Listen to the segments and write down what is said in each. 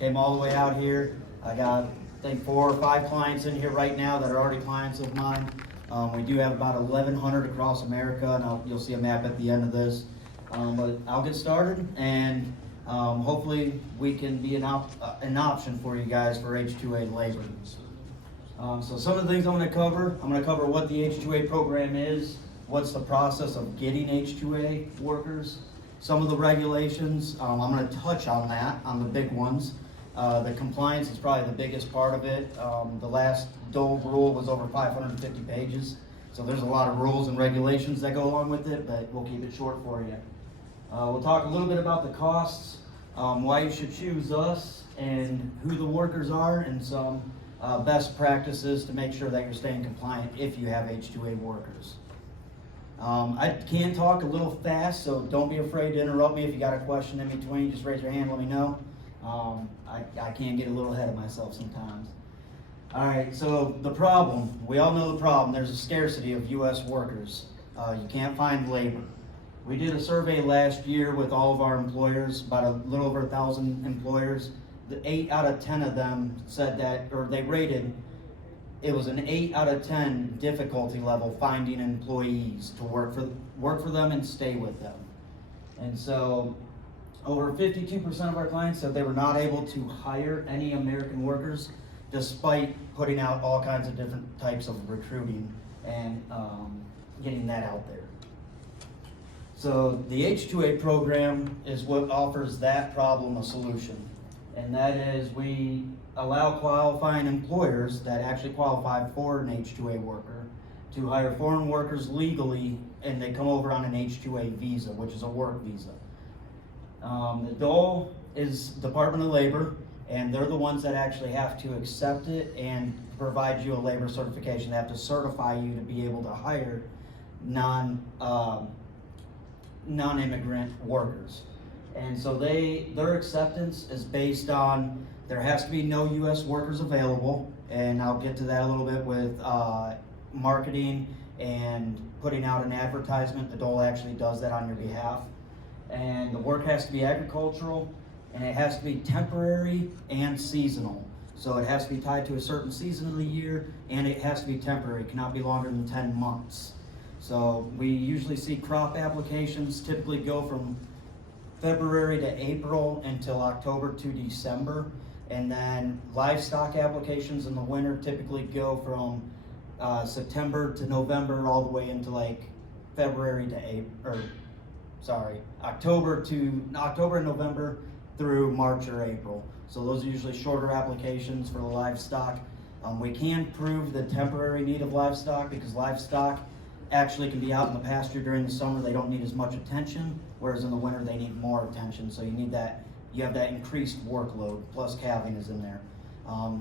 Came all the way out here. I got, I think, 4 or 5 clients in here right now that are already clients of mine. We do have about 1,100 across America, and you'll see a map at the end of this. But I'll get started, and hopefully we can be an option for you guys for H2A labor. So some of the things I'm going to cover what the H2A program is, what's the process of getting H2A workers, some of the regulations. I'm going to touch on that, on the big ones. The compliance is probably the biggest part of it. The last Dole rule was over 550 pages, so there's a lot of rules and regulations that go along with it, but we'll keep it short for you. We'll talk a little bit about the costs, why you should choose us, and who the workers are, and some best practices to make sure that you're staying compliant if you have H2A workers. I can talk a little fast, so don't be afraid to interrupt me if you got a question in between. Just raise your hand, let me know. I can get a little ahead of myself sometimes. All right, so the problem, we all know the problem. There's a scarcity of U.S. workers. You can't find labor. We did a survey last year with all of our employers, about a little over 1,000 employers. The 8 out of 10 of them said that, or they rated, it was an 8 out of 10 difficulty level finding employees to work for them and stay with them. And so over 52% of our clients said they were not able to hire any American workers despite putting out all kinds of different types of recruiting and getting that out there. So the H2A program is what offers that problem a solution. And that is, we allow qualifying employers that actually qualify for an H2A worker to hire foreign workers legally, and they come over on an H2A visa, which is a work visa. The Dole is Department of Labor, and they're the ones that actually have to accept it and provide you a labor certification. They have to certify you to be able to hire non-immigrant workers. And so their acceptance is based on, there has to be no U.S. workers available, and I'll get to that a little bit with marketing and putting out an advertisement. The Dole actually does that on your behalf. And the work has to be agricultural, and it has to be temporary and seasonal. So it has to be tied to a certain season of the year, and it has to be temporary. It cannot be longer than 10 months. So we usually see crop applications typically go from February to April until October to December. And then livestock applications in the winter typically go from September to November all the way into like February to October and November through March or April. So those are usually shorter applications for the livestock. We can prove the temporary need of livestock because livestock actually can be out in the pasture during the summer. They don't need as much attention, whereas in the winter they need more attention. So you have that increased workload, plus calving is in there.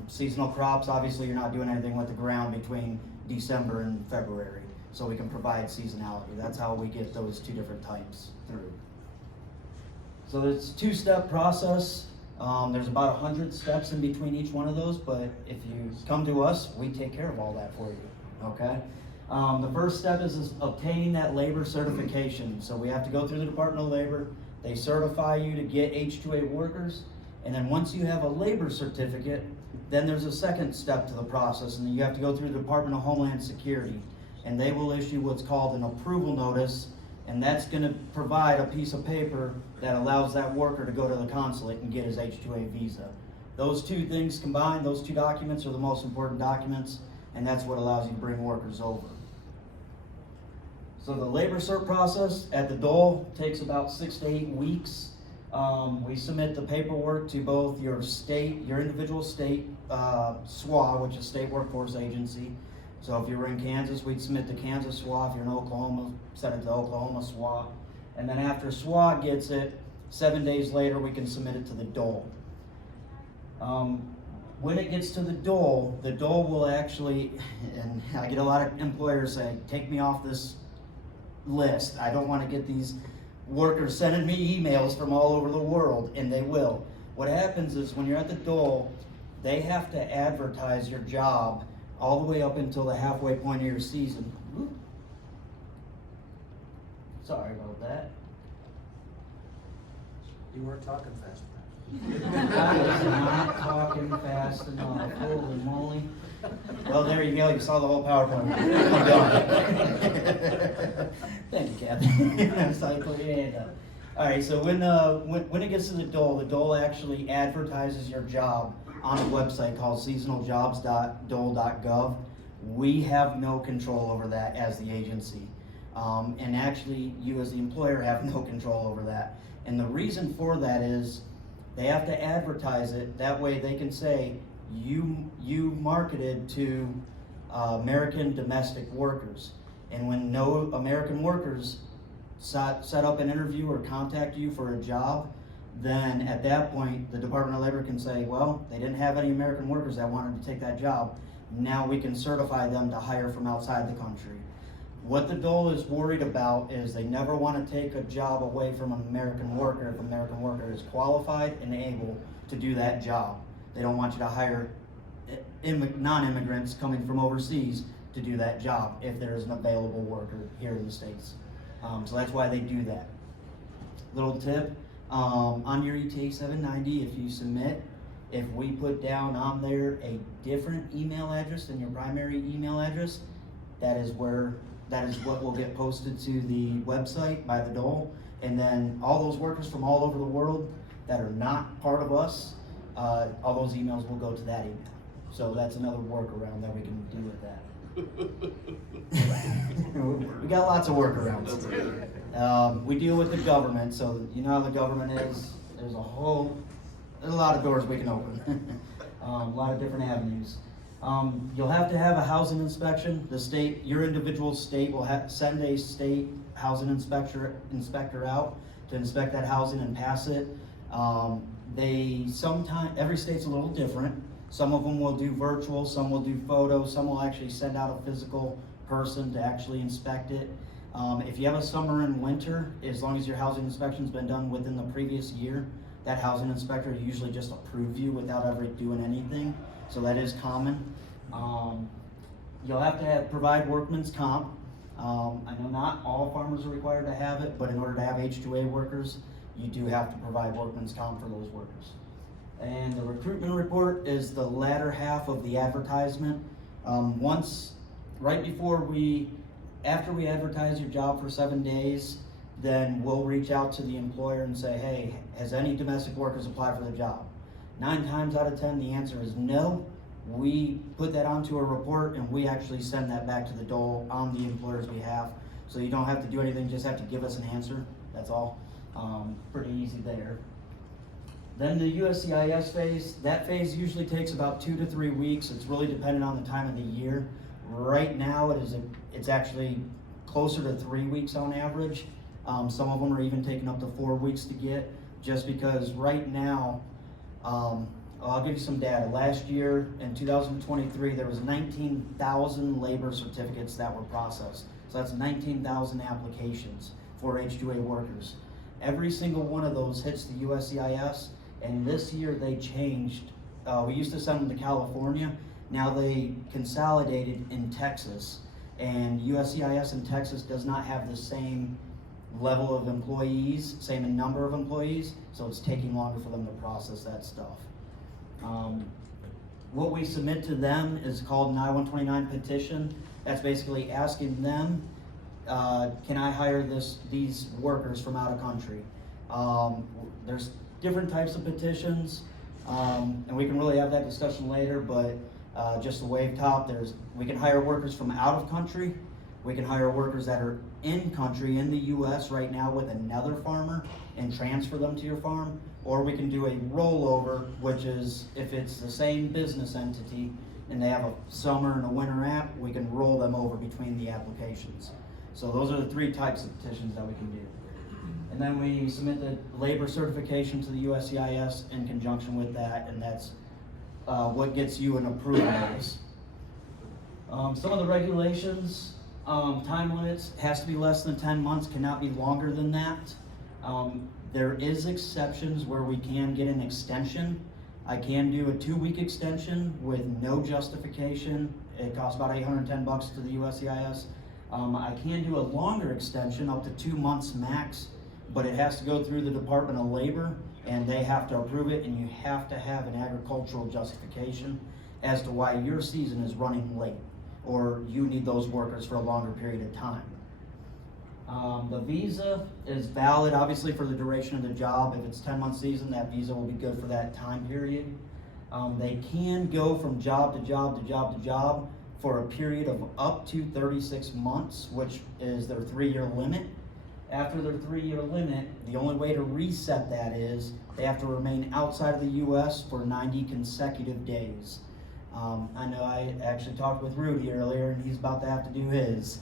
Seasonal crops, obviously you're not doing anything with the ground between December and February. So we can provide seasonality. That's how we get those 2 different types through. So it's a 2-step process. There's about 100 steps in between each one of those, but if you come to us, we take care of all that for you, okay? The first step is obtaining that labor certification. So we have to go through the Department of Labor. They certify you to get H2A workers, and then once you have a labor certificate, then there's a second step to the process, and then you have to go through the Department of Homeland Security, and they will issue what's called an approval notice, and that's going to provide a piece of paper that allows that worker to go to the consulate and get his H2A visa. Those 2 things combined, those 2 documents are the most important documents, and that's what allows you to bring workers over. So the labor cert process at the Dole takes about 6 to 8 weeks. We submit the paperwork to both your individual state SWA, which is State Workforce Agency. So if you're in Kansas, we'd submit to Kansas SWA. If you're in Oklahoma, send it to Oklahoma SWA. And then after SWA gets it, 7 days later, we can submit it to the Dole. When it gets to the Dole will actually, and I get a lot of employers saying, take me off this list. I don't want to get these workers sending me emails from all over the world, and they will. What happens is when you're at the Dole, they have to advertise your job all the way up until the halfway point of your season. Ooh. Sorry about that. You weren't talking fast enough. fast and holy moly. Well, there you go. You saw the whole PowerPoint. I'm done. Thank you, Kathy. So I put your hand up. All right. So when it gets to the dole actually advertises your job on a website called seasonaljobs.dole.gov. We have no control over that as the agency. And actually, you as the employer have no control over that. And the reason for that is they have to advertise it. That way they can say, you marketed to American domestic workers. And when no American workers set up an interview or contact you for a job, then at that point, the Department of Labor can say, well, they didn't have any American workers that wanted to take that job. Now we can certify them to hire from outside the country. What the dole is worried about is they never want to take a job away from an American worker if an American worker is qualified and able to do that job. They don't want you to hire non-immigrants coming from overseas to do that job if there is an available worker here in the States. So that's why they do that. Little tip, on your ETA 790, if you submit, if we put down on there a different email address than your primary email address, that is what will get posted to the website by the dole. And then all those workers from all over the world that are not part of us, all those emails will go to that email. So that's another workaround that we can do with that. We got lots of workarounds. We deal with the government, so you know how the government is. There's a lot of doors we can open. A lot of different avenues. You'll have to have a housing inspection. The state, your individual state will send a state housing inspector out to inspect that housing and pass it. Every state's a little different. Some of them will do virtual, some will do photos, some will actually send out a physical person to actually inspect it. If you have a summer and winter, as long as your housing inspection's been done within the previous year, that housing inspector usually just approves you without ever doing anything. So that is common. You'll have to provide workman's comp. I know not all farmers are required to have it, but in order to have H2A workers, you do have to provide workman's comp for those workers. And the recruitment report is the latter half of the advertisement. After we advertise your job for 7 days, then we'll reach out to the employer and say, hey, has any domestic workers applied for the job? 9 times out of 10, the answer is no. We put that onto a report and we actually send that back to the dole on the employer's behalf. So you don't have to do anything, just have to give us an answer, that's all. Pretty easy there. Then the USCIS phase, that phase usually takes about 2 to 3 weeks. It's really dependent on the time of the year. Right now, it's actually closer to 3 weeks on average. Some of them are even taking up to 4 weeks to get, just because right now, I'll give you some data. Last year, in 2023, there was 19,000 labor certificates that were processed. So that's 19,000 applications for H2A workers. Every single one of those hits the USCIS, and this year they changed. We used to send them to California. Now they consolidated in Texas, and USCIS in Texas does not have the same level of employees, same number of employees, so it's taking longer for them to process that stuff. What we submit to them is called an I-129 petition. That's basically asking them, can I hire these workers from out of country? There's different types of petitions, and we can really have that discussion later, but just to wave top, we can hire workers from out of country. We can hire workers that are in country, in the US right now with another farmer and transfer them to your farm. Or we can do a rollover, which is if it's the same business entity and they have a summer and a winter app, we can roll them over between the applications. So those are the 3 types of petitions that we can do. And then we submit the labor certification to the USCIS in conjunction with that, and that's what gets you an approval notice. Some of the regulations, time limits has to be less than 10 months, cannot be longer than that. There is exceptions where we can get an extension. I can do a 2-week extension with no justification. It costs about $810 to the USCIS. I can do a longer extension, up to 2 months max, but it has to go through the Department of Labor, and they have to approve it, and you have to have an agricultural justification as to why your season is running late, or you need those workers for a longer period of time. The visa is valid, obviously, for the duration of the job. If it's 10-month season, that visa will be good for that time period. They can go from job to job to job to job for a period of up to 36 months, which is their 3-year limit. After their 3-year limit, the only way to reset that is they have to remain outside of the U.S. for 90 consecutive days. I know I actually talked with Rudy earlier, and he's about to have to do his.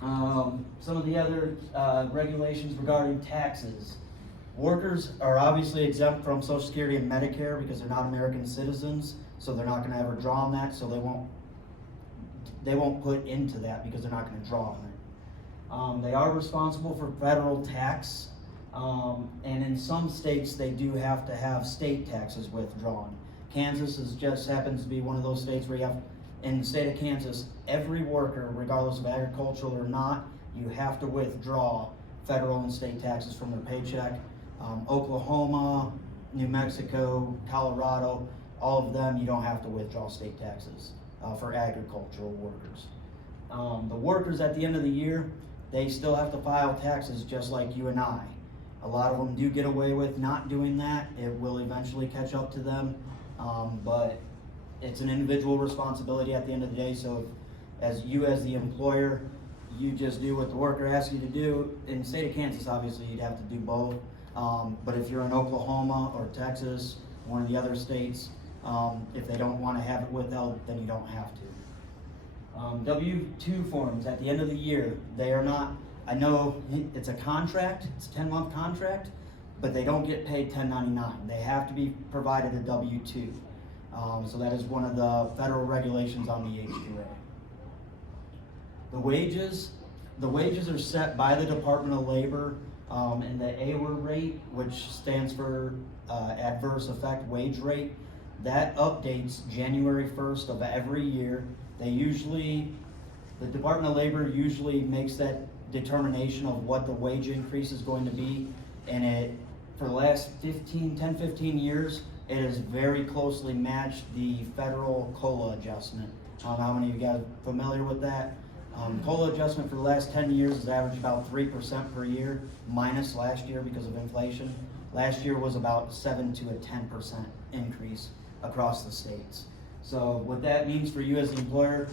Some of the other regulations regarding taxes. Workers are obviously exempt from Social Security and Medicare because they're not American citizens, so they're not going to ever draw on that, so they won't put into that because they're not going to draw on it. They are responsible for federal tax, and in some states they do have to have state taxes withdrawn. Kansas just happens to be one of those states where you have, in the state of Kansas, every worker, regardless of agricultural or not, you have to withdraw federal and state taxes from their paycheck. Oklahoma, New Mexico, Colorado, all of them, you don't have to withdraw state taxes for agricultural workers. The workers at the end of the year, they still have to file taxes just like you and I. A lot of them do get away with not doing that. It will eventually catch up to them, but it's an individual responsibility at the end of the day. So as the employer, you just do what the worker asks you to do. In the state of Kansas, obviously, you'd have to do both. But if you're in Oklahoma or Texas, one of the other states, if they don't want to have it withheld, then you don't have to. W-2 forms at the end of the year, they are not, I know it's a contract, it's a 10-month contract, but they don't get paid 1099. They have to be provided a W-2. So that is one of the federal regulations on the H2A. The wages are set by the Department of Labor, and the AWR rate, which stands for Adverse Effect Wage Rate, that updates January 1st of every year. The Department of Labor usually makes that determination of what the wage increase is going to be, and for the last 10-15 years, it has very closely matched the federal COLA adjustment. How many of you guys are familiar with that? COLA adjustment for the last 10 years has averaged about 3% per year, minus last year because of inflation. Last year was about 7 to a 10% increase across the states. So what that means for you as the employer,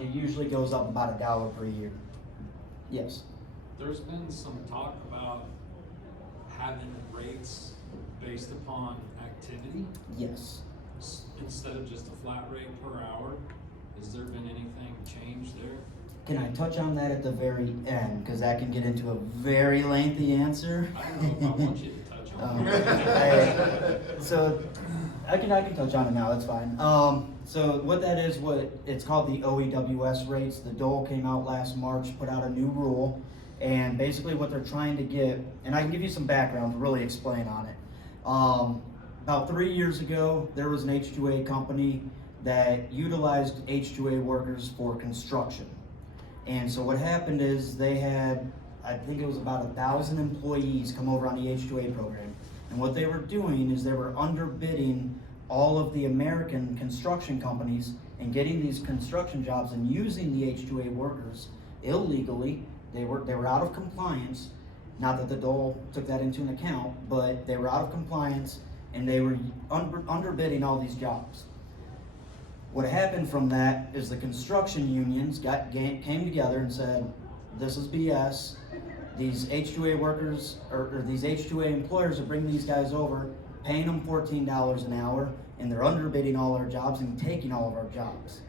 it usually goes up about $1 per year. Yes? There's been some talk about having rates based upon activity. Yes. Instead of just a flat rate per hour. Has there been anything changed there? Can I touch on that at the very end? Because that can get into a very lengthy answer. I don't know if I want you to touch on it. So I can touch on it now, that's fine. So what that is, it's called the OEWS rates. The Dole came out last March, put out a new rule, and basically what they're trying to get, and I can give you some background to really explain on it. About 3 years ago, there was an H2A company that utilized H2A workers for construction. And so what happened is they had, I think it was about 1,000 employees come over on the H2A program. And what they were doing is they were underbidding all of the American construction companies and getting these construction jobs and using the H2A workers illegally. They were out of compliance. Not that the Dole took that into an account, but they were out of compliance and they were underbidding all these jobs. What happened from that is the construction unions came together and said, this is BS. These H2A workers, or these H2A employers are bringing these guys over, paying them $14 an hour, and they're underbidding all our jobs and taking all of our jobs.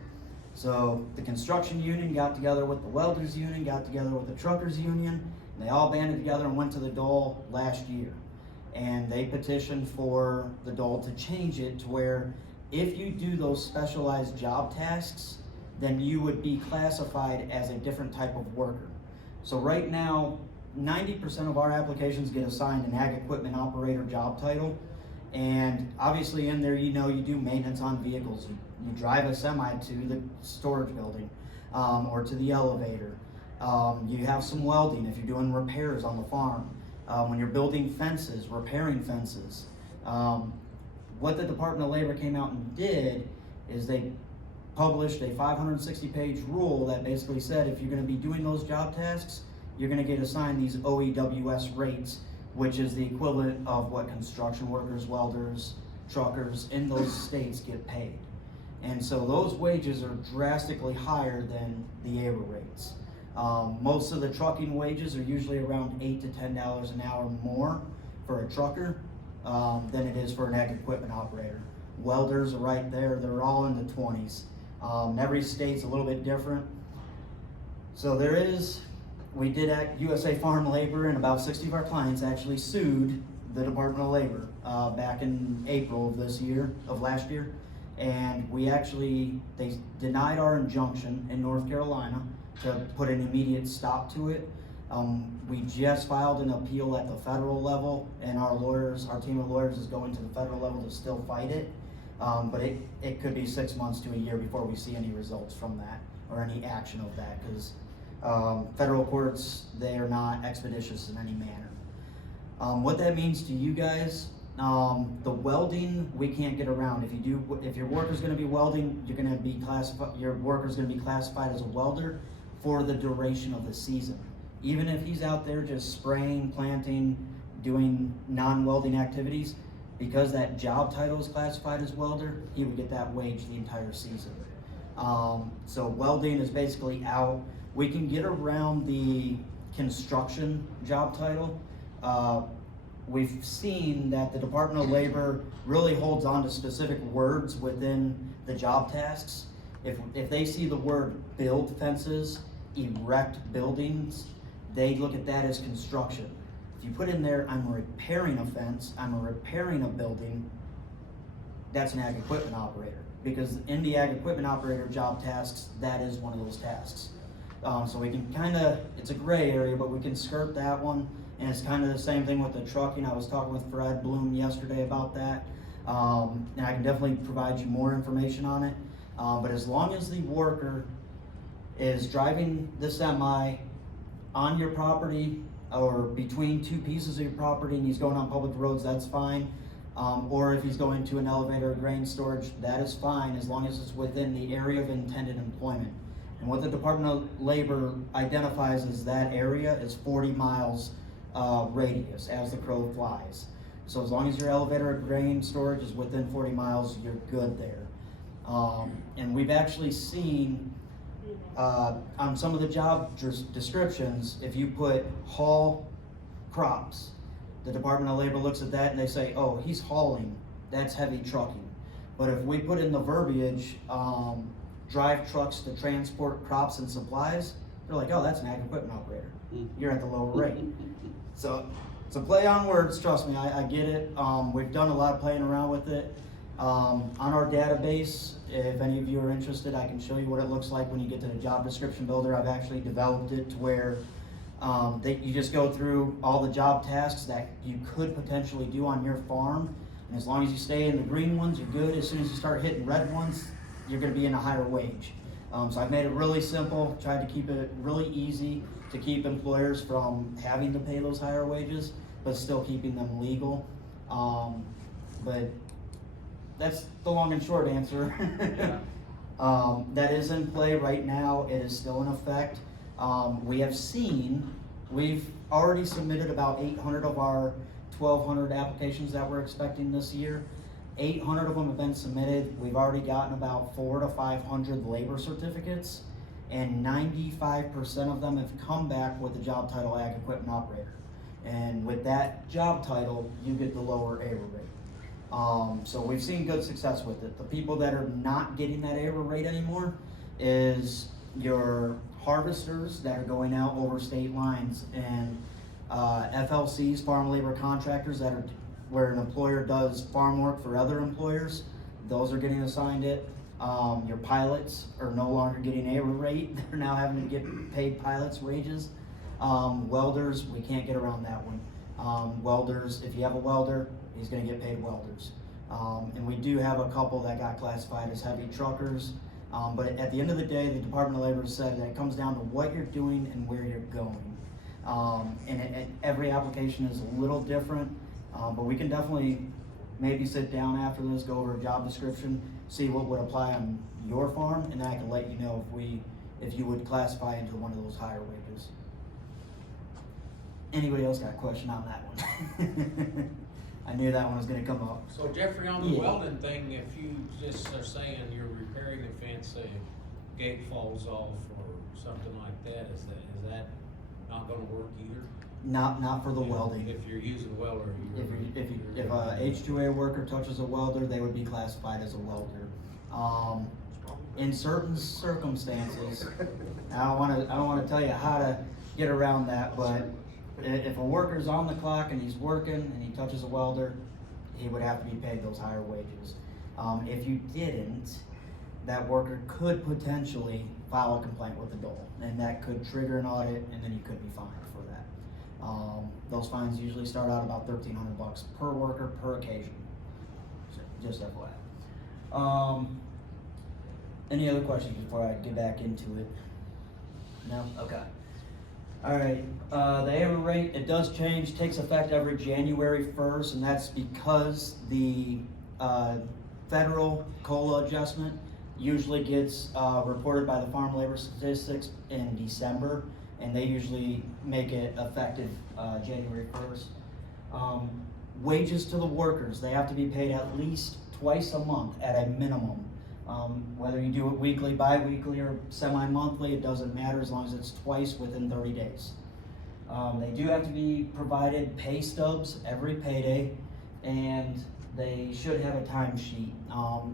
So the construction union got together with the welders union, got together with the truckers union, and they all banded together and went to the Dole last year. And they petitioned for the Dole to change it to where if you do those specialized job tasks, then you would be classified as a different type of worker. So right now, 90% of our applications get assigned an ag equipment operator job title. And obviously in there, you do maintenance on vehicles. You drive a semi to the storage building or to the elevator. You have some welding if you're doing repairs on the farm. when you're building fences, repairing fences. What the Department of Labor came out and did is they published a 560-page rule that basically said if you're going to be doing those job tasks, you're going to get assigned these OEWS rates, which is the equivalent of what construction workers, welders, truckers in those states get paid. And so those wages are drastically higher than the ARA rates. Most of the trucking wages are usually around $8 to $10 an hour more for a trucker than it is for an ag equipment operator. Welders are right there, they're all in the 20s. Every state's a little bit different. So we did at USA Farm Labor, and about 60 of our clients actually sued the Department of Labor back in April of last year. And they denied our injunction in North Carolina to put an immediate stop to it. We just filed an appeal at the federal level, and our team of lawyers is going to the federal level to still fight it. But it could be 6 months to a year before we see any results from that or any action of that, because federal courts, they are not expeditious in any manner. What that means to you guys, the welding, we can't get around. If your worker's going to be welding, your worker's going to be classified as a welder for the duration of the season. Even if he's out there just spraying, planting, doing non-welding activities, because that job title is classified as welder, he would get that wage the entire season. So welding is basically out. We can get around the construction job title. We've seen that the Department of Labor really holds on to specific words within the job tasks. If they see the word build fences, erect buildings, they look at that as construction. If you put in there, I'm repairing a fence, I'm repairing a building, that's an ag equipment operator. Because in the ag equipment operator job tasks, that is one of those tasks. So we can it's a gray area, but we can skirt that one. And it's kind of the same thing with the trucking. I was talking with Fred Bloom yesterday about that. And I can definitely provide you more information on it. But as long as the worker is driving the semi on your property or between two pieces of your property and he's going on public roads, that's fine. Or if he's going to an elevator or grain storage, that is fine as long as it's within the area of intended employment. And what the Department of Labor identifies as that area is 40 miles radius as the crow flies. So as long as your elevator or grain storage is within 40 miles, you're good there. And we've actually seen on some of the job descriptions, if you put haul crops, the Department of Labor looks at that and they say, oh, he's hauling, that's heavy trucking. But if we put in the verbiage, drive trucks to transport crops and supplies, they're like, oh, that's an ag equipment operator. You're at the lower rate. So it's a play on words, trust me, I get it. We've done a lot of playing around with it. On our database, if any of you are interested, I can show you what it looks like when you get to the job description builder. I've actually developed it to where you just go through all the job tasks that you could potentially do on your farm. And as long as you stay in the green ones, you're good. As soon as you start hitting red ones, you're gonna be in a higher wage. So I've made it really simple, tried to keep it really easy to keep employers from having to pay those higher wages, but still keeping them legal. But that's the long and short answer. Yeah. That is in play right now. It is still in effect. We've already submitted about 800 of our 1,200 applications that we're expecting this year. 800 of them have been submitted. We've already gotten about 400 to 500 labor certificates, and 95% of them have come back with the job title ag equipment operator. And with that job title, you get the lower ARA rate. So we've seen good success with it. The people that are not getting that ARA rate anymore is your harvesters that are going out over state lines, and FLCs, farm labor contractors, that are where an employer does farm work for other employers. Those are getting assigned it. Your pilots are no longer getting ARA rate. They're now having to get paid pilots' wages. Welders, we can't get around that one. Welders, if you have a welder, he's gonna get paid welders. And we do have a couple that got classified as heavy truckers. But at the end of the day, the Department of Labor said that it comes down to what you're doing and where you're going. Every application is a little different, but we can definitely maybe sit down after this, go over a job description, see what would apply on your farm, and then I can let you know if you would classify into one of those higher wages. Anybody else got a question on that one? I knew that one was gonna come up. So Jeffrey, on the Yeah. welding thing, if you just are saying you're repairing a fence, a gate falls off or something like that, is that not gonna work either? Not for the welding. If you're using a welder, If a H2A worker touches a welder, they would be classified as a welder. In certain circumstances, I don't wanna tell you how to get around that, but if a worker's on the clock and he's working and he touches a welder, he would have to be paid those higher wages. If you didn't, that worker could potentially file a complaint with the dole, and that could trigger an audit, and then you could be fined for that. Those fines usually start out about $1,300 per worker per occasion. So, just FYI. Any other questions before I get back into it? No? Okay. Alright, the ARA rate, it does change, takes effect every January 1st, and that's because the federal COLA adjustment usually gets reported by the Farm Labor Statistics in December, and they usually make it effective January 1st. Wages to the workers, they have to be paid at least twice a month at a minimum. Whether you do it weekly, bi-weekly, or semi-monthly, it doesn't matter as long as it's twice within 30 days. They do have to be provided pay stubs every payday, and they should have a timesheet.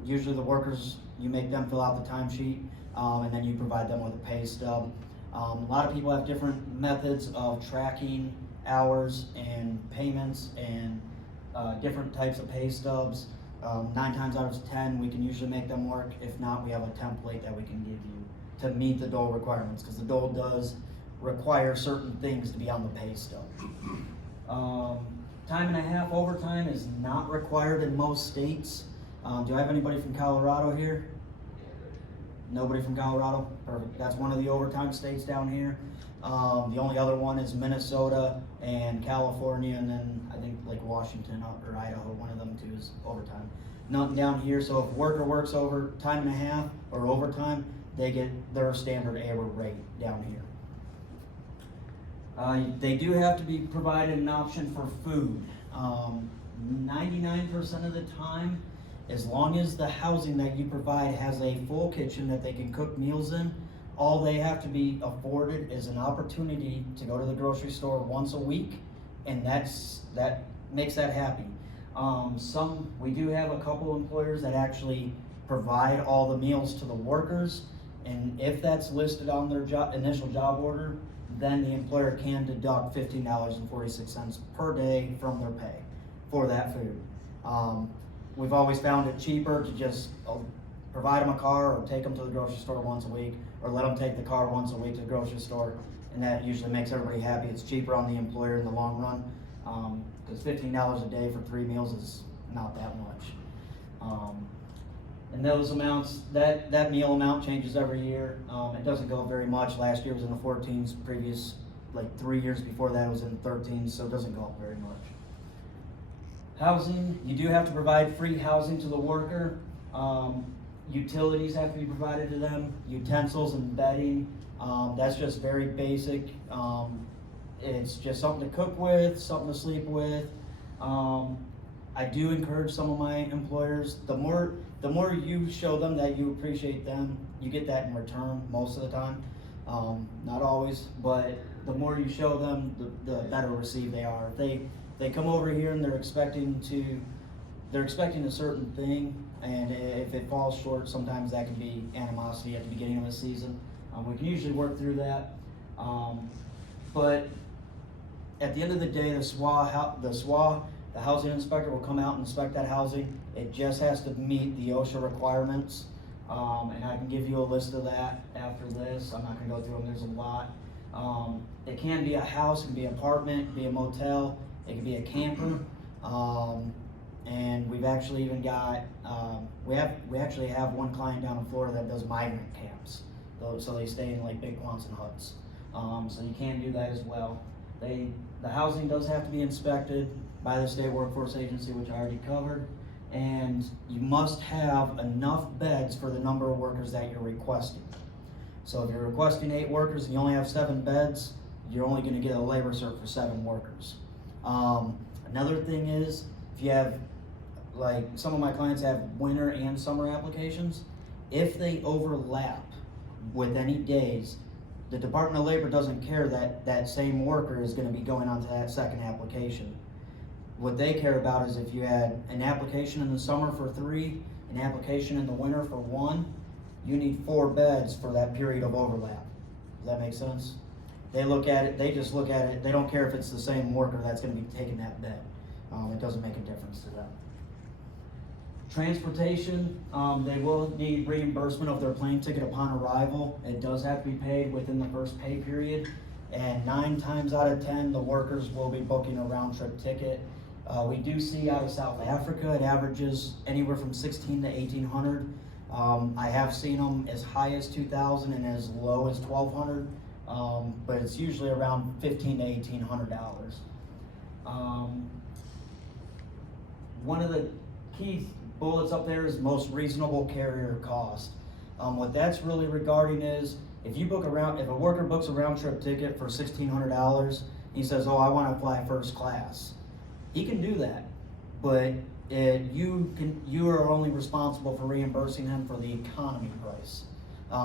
Usually the workers, you make them fill out the timesheet, and then you provide them with a pay stub. A lot of people have different methods of tracking hours and payments and different types of pay stubs. 9 times out of 10, we can usually make them work. If not, we have a template that we can give you to meet the dole requirements, because the dole does require certain things to be on the pay stub. Time and a half overtime is not required in most states. Do I have anybody from Colorado here? Nobody from Colorado? Perfect. That's one of the overtime states down here. The only other one is Minnesota and California, and then I think like Washington or Idaho, one of them two is overtime. Nothing down here, so if a worker works over time and a half or overtime, they get their standard ARA rate down here. They do have to be provided an option for food. 99% of the time, as long as the housing that you provide has a full kitchen that they can cook meals in, all they have to be afforded is an opportunity to go to the grocery store once a week, and that makes that happy. We do have a couple employers that actually provide all the meals to the workers, and if that's listed on their initial job order, then the employer can deduct $15.46 per day from their pay for that food. We've always found it cheaper to just provide them a car or take them to the grocery store once a week, or let them take the car once a week to the grocery store, and that usually makes everybody happy. It's cheaper on the employer in the long run, because $15 a day for 3 meals is not that much. And those amounts, that meal amount changes every year. It doesn't go very much. Last year was in the 14s, previous, like 3 years before that was in 13s, so it doesn't go up very much. Housing, you do have to provide free housing to the worker. Utilities have to be provided to them, utensils and bedding. That's just very basic. It's just something to cook with, something to sleep with. I do encourage some of my employers, the more you show them that you appreciate them, you get that in return most of the time. Not always, but the more you show them, the better received they are. If they come over here and they're expecting a certain thing, and if it falls short, sometimes that can be animosity at the beginning of the season. We can usually work through that. But at the end of the day, the housing inspector will come out and inspect that housing. It just has to meet the OSHA requirements. And I can give you a list of that after this. I'm not gonna go through them, there's a lot. It can be a house, it can be an apartment, it can be a motel, it can be a camper. And we've actually even got, we actually have one client down in Florida that does migrant camps. So they stay in like big Quonset huts. So you can do that as well. The housing does have to be inspected by the state workforce agency, which I already covered. And you must have enough beds for the number of workers that you're requesting. So if you're requesting 8 workers and you only have 7 beds, you're only gonna get a labor cert for 7 workers. Another thing is, if you have, like some of my clients have winter and summer applications, if they overlap with any days, the Department of Labor doesn't care that that same worker is gonna be going onto that second application. What they care about is if you had an application in the summer for 3, an application in the winter for 1, you need 4 beds for that period of overlap. Does that make sense? They look at it, they just look at it, they don't care if it's the same worker that's gonna be taking that bed. It doesn't make a difference to them. Transportation, they will need reimbursement of their plane ticket upon arrival. It does have to be paid within the first pay period. And 9 times out of 10, the workers will be booking a round trip ticket. We do see out of South Africa, it averages anywhere from 16 to 1800. I have seen them as high as 2,000 and as low as 1,200, but it's usually around $1,500 to $1,800. One of the key bullets up there is most reasonable carrier cost. What that's really regarding is if a worker books a round trip ticket for $1,600, he says, "Oh, I want to fly first class." He can do that, but you are only responsible for reimbursing him for the economy price.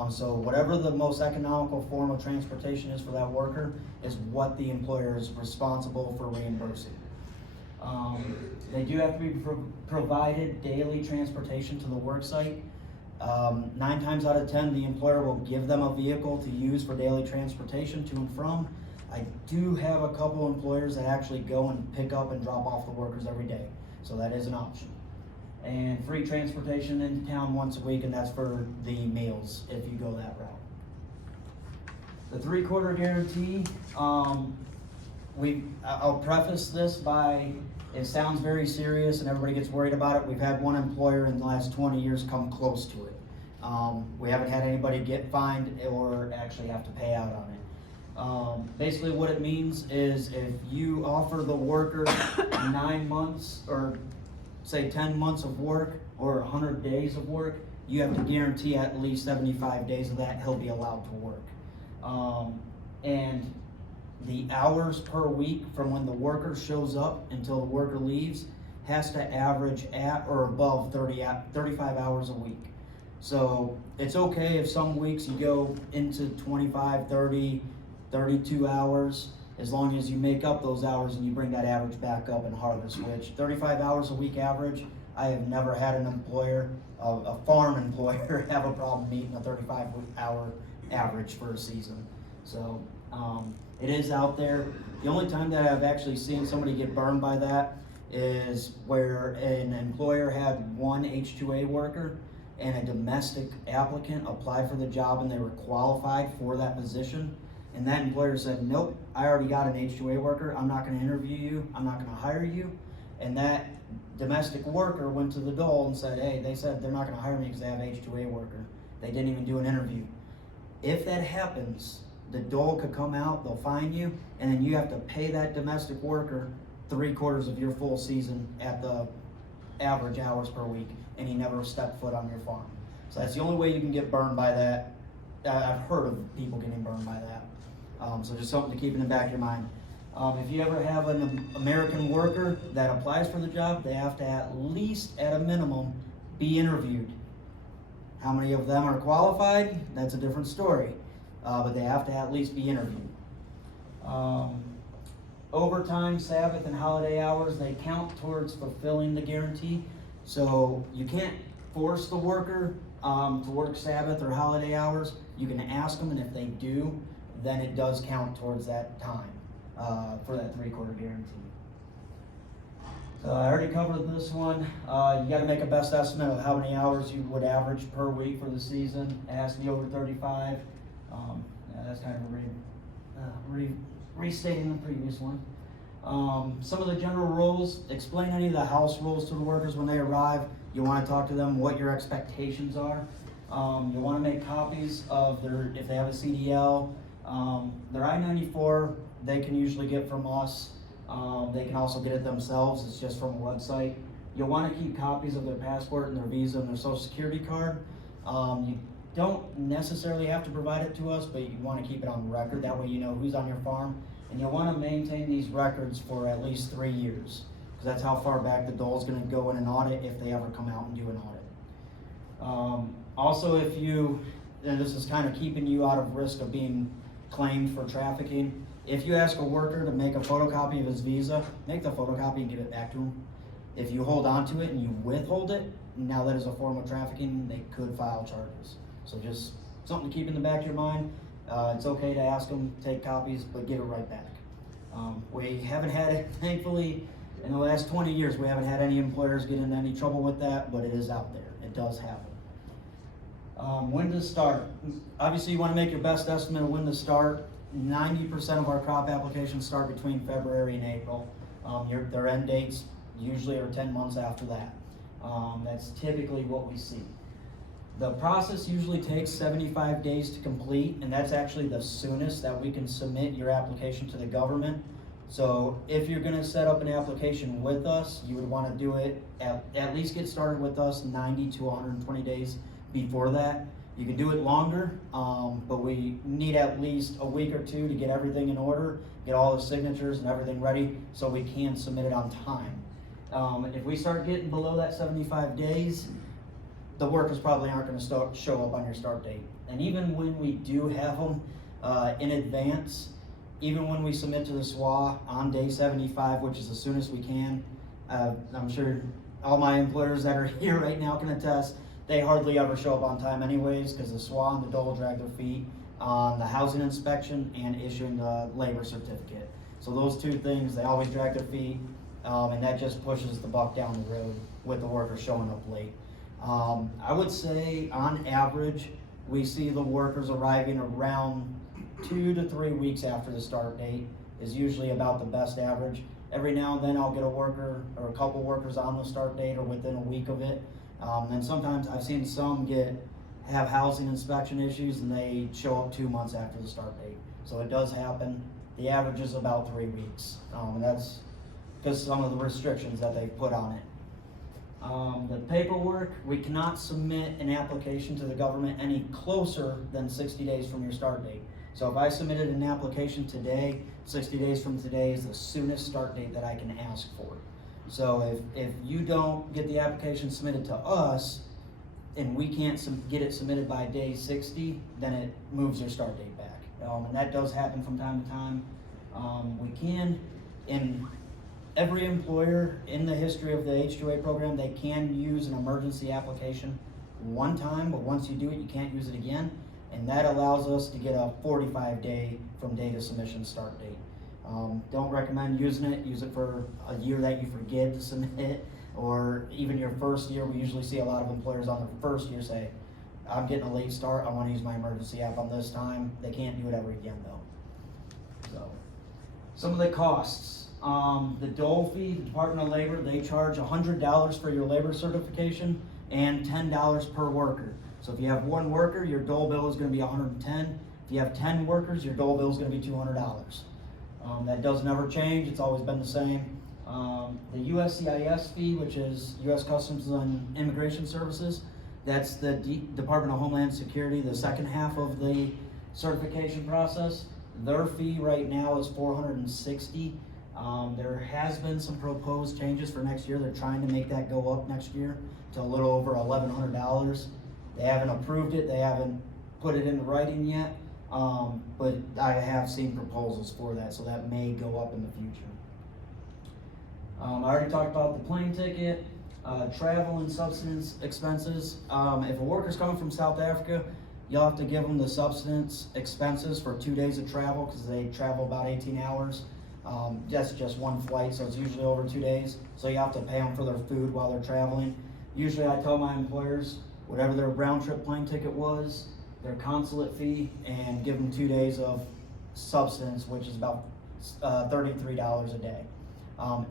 So whatever the most economical form of transportation is for that worker is what the employer is responsible for reimbursing. They do have to be provided daily transportation to the work site. 9 times out of 10, the employer will give them a vehicle to use for daily transportation to and from. I do have a couple employers that actually go and pick up and drop off the workers every day, so that is an option. And free transportation into town once a week, and that's for the meals if you go that route. The 3/4 guarantee, I'll preface this by, it sounds very serious and everybody gets worried about it. We've had one employer in the last 20 years come close to it. We haven't had anybody get fined or actually have to pay out on it. Basically what it means is if you offer the worker 9 months or say 10 months of work or 100 days of work, you have to guarantee at least 75 days of that he'll be allowed to work. And the hours per week from when the worker shows up until the worker leaves has to average at or above 35 hours a week. So it's okay if some weeks you go into 25, 30, 32 hours, as long as you make up those hours and you bring that average back up and harvest, which 35 hours a week average, I have never had an employer, a farm employer, have a problem meeting a 35-hour average for a season. So it is out there. The only time that I've actually seen somebody get burned by that is where an employer had one H2A worker and a domestic applicant apply for the job and they were qualified for that position. And that employer said, "Nope, I already got an H2A worker. I'm not gonna interview you. I'm not gonna hire you." And that domestic worker went to the dole and said, "Hey, they said they're not gonna hire me because they have an H2A worker. They didn't even do an interview." If that happens, the dole could come out, they'll fine you, and then you have to pay that domestic worker 3/4 of your full season at the average hours per week, and he never stepped foot on your farm. So that's the only way you can get burned by that. I've heard of people getting burned by that. So just something to keep in the back of your mind. If you ever have an American worker that applies for the job, they have to at least, at a minimum, be interviewed. How many of them are qualified? That's a different story. But they have to at least be interviewed. Overtime, Sabbath, and holiday hours, they count towards fulfilling the guarantee. So you can't force the worker to work Sabbath or holiday hours. You can ask them, and if they do, then it does count towards that time for that 3/4 guarantee. So I already covered this one. You got to make a best estimate of how many hours you would average per week for the season. It has to be over 35. Yeah, that's kind of restating the previous one. Some of the general rules, explain any of the house rules to the workers when they arrive. You want to talk to them what your expectations are. You want to make copies of if they have a CDL, their I-94 they can usually get from us. They can also get it themselves, it's just from a website. You'll wanna keep copies of their passport and their visa and their social security card. You don't necessarily have to provide it to us, but you wanna keep it on record, that way you know who's on your farm. And you'll wanna maintain these records for at least 3 years, because that's how far back the dole's gonna go in an audit if they ever come out and do an audit. Also, if you, and this is kind of keeping you out of risk of being claimed for trafficking, if you ask a worker to make a photocopy of his visa, make the photocopy and give it back to him. If you hold on to it and you withhold it, now that is a form of trafficking, they could file charges. So just something to keep in the back of your mind. It's okay to ask them, take copies, but give it right back. We haven't had it, thankfully, in the last 20 years, we haven't had any employers get into any trouble with that, but it is out there. It does happen. When to start? Obviously, you want to make your best estimate of when to start. 90% of our crop applications start between February and April. Their end dates usually are 10 months after that. That's typically what we see. The process usually takes 75 days to complete, and that's actually the soonest that we can submit your application to the government. So if you're gonna set up an application with us, you would wanna do it, at least get started with us 90 to 120 days before that. You can do it longer, but we need at least a week or two to get everything in order, get all the signatures and everything ready so we can submit it on time. If we start getting below that 75 days, the workers probably aren't gonna show up on your start date. And even when we do have them in advance, even when we submit to the SWA on day 75, which is as soon as we can, I'm sure all my employers that are here right now can attest, they hardly ever show up on time anyways, because the SWA and the dole drag their feet on the housing inspection and issuing the labor certificate. So those two things, they always drag their feet, and that just pushes the buck down the road with the workers showing up late. I would say on average, we see the workers arriving around 2 to 3 weeks after the start date is usually about the best average. Every now and then I'll get a worker or a couple workers on the start date or within a week of it. And sometimes I've seen some have housing inspection issues and they show up 2 months after the start date. So it does happen. The average is about 3 weeks. And that's because some of the restrictions that they've put on it. The paperwork, we cannot submit an application to the government any closer than 60 days from your start date. So if I submitted an application today, 60 days from today is the soonest start date that I can ask for. So if you don't get the application submitted to us and we can't get it submitted by day 60, then it moves your start date back. And that does happen from time to time. We can, in every employer in the history of the H2A program, they can use an emergency application one time, but once you do it, you can't use it again. And that allows us to get a 45-day from date of submission start date. Don't recommend using it. Use it for a year that you forget to submit, or even your first year. We usually see a lot of employers on their first year say, I'm getting a late start, I want to use my emergency app on this time. They can't do it ever again though. So, some of the costs. The dole fee, the Department of Labor, they charge $100 for your labor certification and $10 per worker. So if you have 1 worker, your dole bill is going to be $110. If you have 10 workers, your dole bill is going to be $200. That does never change. It's always been the same. The USCIS fee, which is U.S. Customs and Immigration Services, that's the Department of Homeland Security, the second half of the certification process. Their fee right now is $460. There has been some proposed changes for next year. They're trying to make that go up next year to a little over $1,100. They haven't approved it. They haven't put it into writing yet. But I have seen proposals for that, so that may go up in the future. I already talked about the plane ticket, travel and subsistence expenses. If a worker's coming from South Africa, you'll have to give them the subsistence expenses for 2 days of travel because they travel about 18 hours. That's just one flight, so it's usually over 2 days. So you have to pay them for their food while they're traveling. Usually I tell my employers, whatever their round trip plane ticket was, their consulate fee, and give them 2 days of subsistence, which is about $33 a day.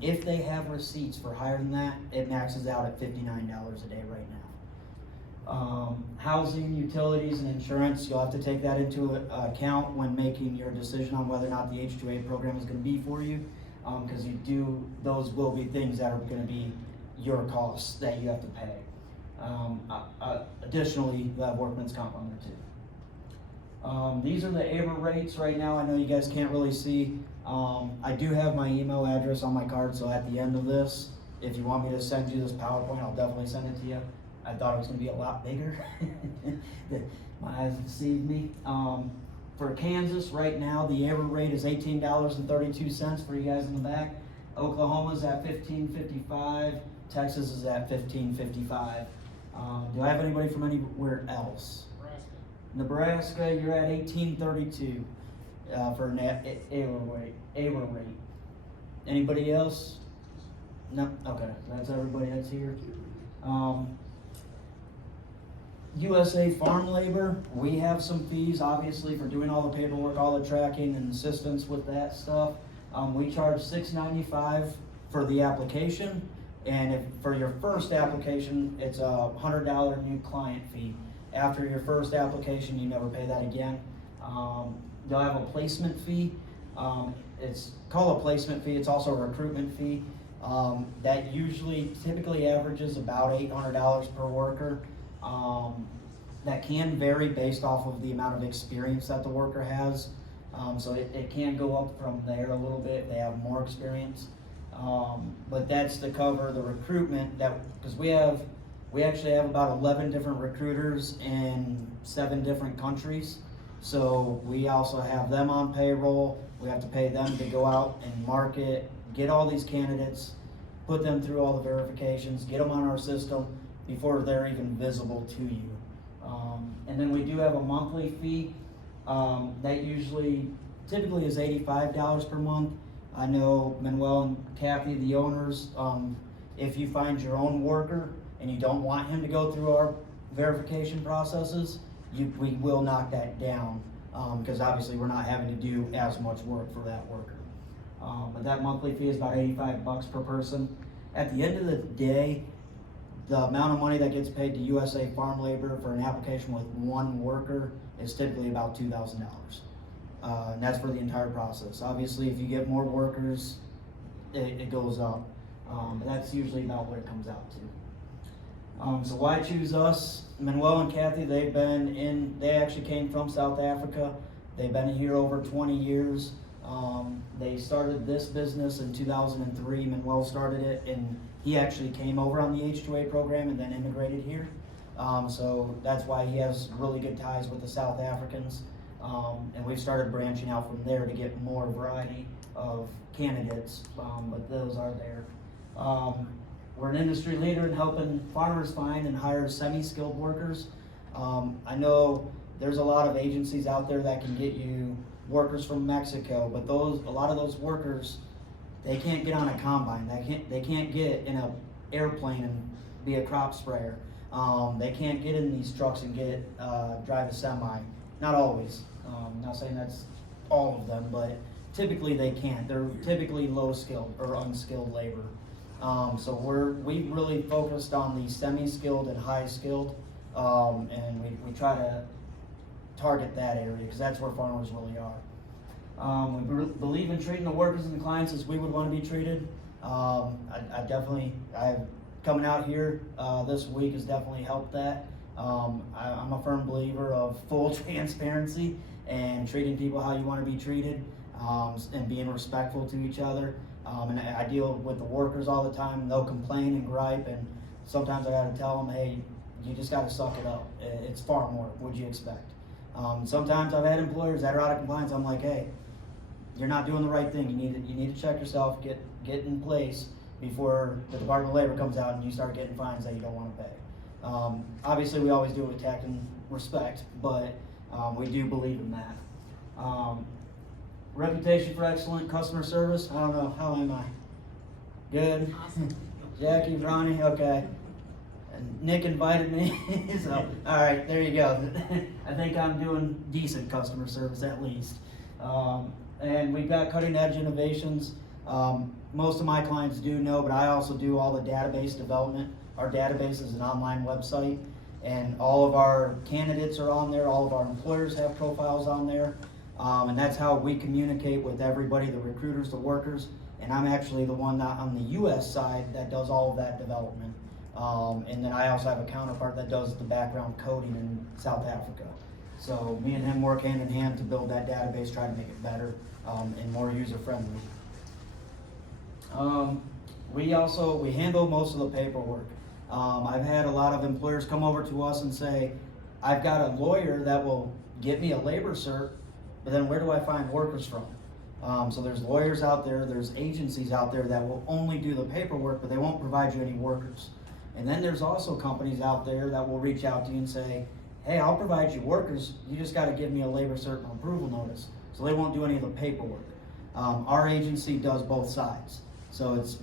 If they have receipts for higher than that, it maxes out at $59 a day right now. Housing, utilities, and insurance, you'll have to take that into account when making your decision on whether or not the H2A program is gonna be for you. Cause those will be things that are gonna be your costs that you have to pay. Additionally, you have workman's comp on there too. These are the ABR rates right now. I know you guys can't really see. I do have my email address on my card, so at the end of this, if you want me to send you this PowerPoint, I'll definitely send it to you. I thought it was gonna be a lot bigger. My eyes deceived me. For Kansas, right now, the ABR rate is $18.32 for you guys in the back. Oklahoma's at $15.55. Texas is at $15.55. Do I have anybody from anywhere else? Nebraska, you're at $18.32 for an ABR rate. Anybody else? No. Okay, that's everybody that's here. USA Farm Labor, we have some fees, obviously, for doing all the paperwork, all the tracking and assistance with that stuff. We charge $6.95 for the application, and for your first application, it's a $100 new client fee. After your first application, you never pay that again. They'll have a placement fee. It's called a placement fee. It's also a recruitment fee. That typically averages about $800 per worker. That can vary based off of the amount of experience that the worker has. So it can go up from there a little bit if they have more experience. But that's to cover the recruitment because we actually have about 11 different recruiters in 7 different countries. So we also have them on payroll. We have to pay them to go out and market, get all these candidates, put them through all the verifications, get them on our system before they're even visible to you. And then we do have a monthly fee that typically is $85 per month. I know Manuel and Kathy, the owners, if you find your own worker and you don't want him to go through our verification processes, we will knock that down because obviously we're not having to do as much work for that worker. But that monthly fee is about $85 per person. At the end of the day, the amount of money that gets paid to USA Farm Labor for an application with one worker is typically about $2,000. And that's for the entire process. Obviously, if you get more workers, it goes up. But that's usually about what it comes out to. So why choose us? Manuel and Kathy, they actually came from South Africa. They've been here over 20 years. They started this business in 2003. Manuel started it, and he actually came over on the H2A program and then immigrated here. So that's why he has really good ties with the South Africans. And we've started branching out from there to get more variety of candidates, but those are there. We're an industry leader in helping farmers find and hire semi-skilled workers. I know there's a lot of agencies out there that can get you workers from Mexico, but a lot of those workers, they can't get on a combine. They can't get in an airplane and be a crop sprayer. They can't get in these trucks and drive a semi. Not always. Not saying that's all of them, but typically they can't. They're typically low skilled or unskilled labor. So we've really focused on the semi-skilled and high skilled, and we try to target that area because that's where farmers really are. We believe in treating the workers and the clients as we would want to be treated. Coming out here this week has definitely helped that. I'm a firm believer of full transparency and treating people how you want to be treated, and being respectful to each other. And I deal with the workers all the time, and they'll complain and gripe, and sometimes I gotta tell them, hey, you just gotta suck it up. It's farm work, what'd you expect? Sometimes I've had employers that are out of compliance. I'm like, hey, you're not doing the right thing. You need to check yourself, get in place before the Department of Labor comes out and you start getting fines that you don't want to pay. Obviously, we always do it with tact and respect, but we do believe in that. Reputation for excellent customer service. I don't know, how am I? Good? Awesome. Jackie, Ronnie, okay. And Nick invited me, so, all right, there you go. I think I'm doing decent customer service at least. And we've got cutting edge innovations. Most of my clients do know, but I also do all the database development. Our database is an online website, And all of our candidates are on there, all of our employers have profiles on there. And that's how we communicate with everybody, the recruiters, the workers. And I'm actually the one that on the US side that does all of that development. And then I also have a counterpart that does the background coding in South Africa. So me and him work hand in hand to build that database, try to make it better and more user friendly. We handle most of the paperwork. I've had a lot of employers come over to us and say, I've got a lawyer that will get me a labor cert, but then where do I find workers from? So there's lawyers out there, there's agencies out there that will only do the paperwork, but they won't provide you any workers. And then there's also companies out there that will reach out to you and say, hey, I'll provide you workers, you just gotta give me a labor cert and approval notice. So they won't do any of the paperwork. Our agency does both sides. So it's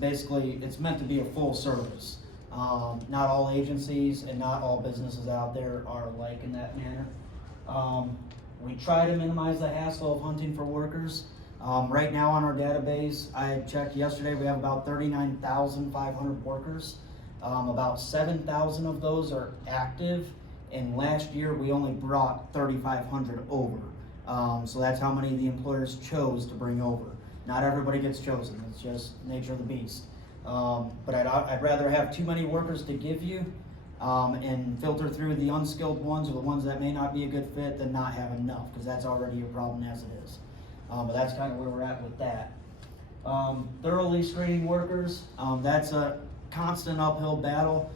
meant to be a full service. Not all agencies and not all businesses out there are alike in that manner. We try to minimize the hassle of hunting for workers. Right now on our database, I checked yesterday, we have about 39,500 workers. About 7,000 of those are active, and last year we only brought 3,500 over. So that's how many the employers chose to bring over. Not everybody gets chosen, it's just nature of the beast. But I'd rather have too many workers to give you and filter through the unskilled ones or the ones that may not be a good fit than not have enough, because that's already a problem as it is. But that's kind of where we're at with that. Thoroughly screening workers, that's a constant uphill battle.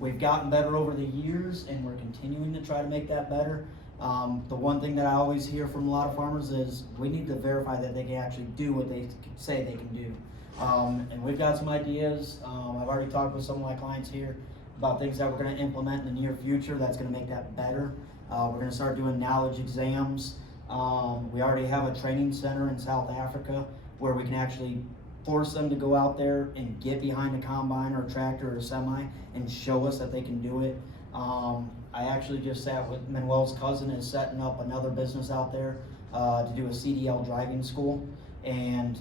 We've gotten better over the years and we're continuing to try to make that better. The one thing that I always hear from a lot of farmers is we need to verify that they can actually do what they say they can do. And we've got some ideas. I've already talked with some of my clients here about things that we're going to implement in the near future that's going to make that better. We're going to start doing knowledge exams. We already have a training center in South Africa where we can actually force them to go out there and get behind a combine or a tractor or a semi and show us that they can do it. I actually just sat with Manuel's cousin is setting up another business out there to do a CDL driving school. And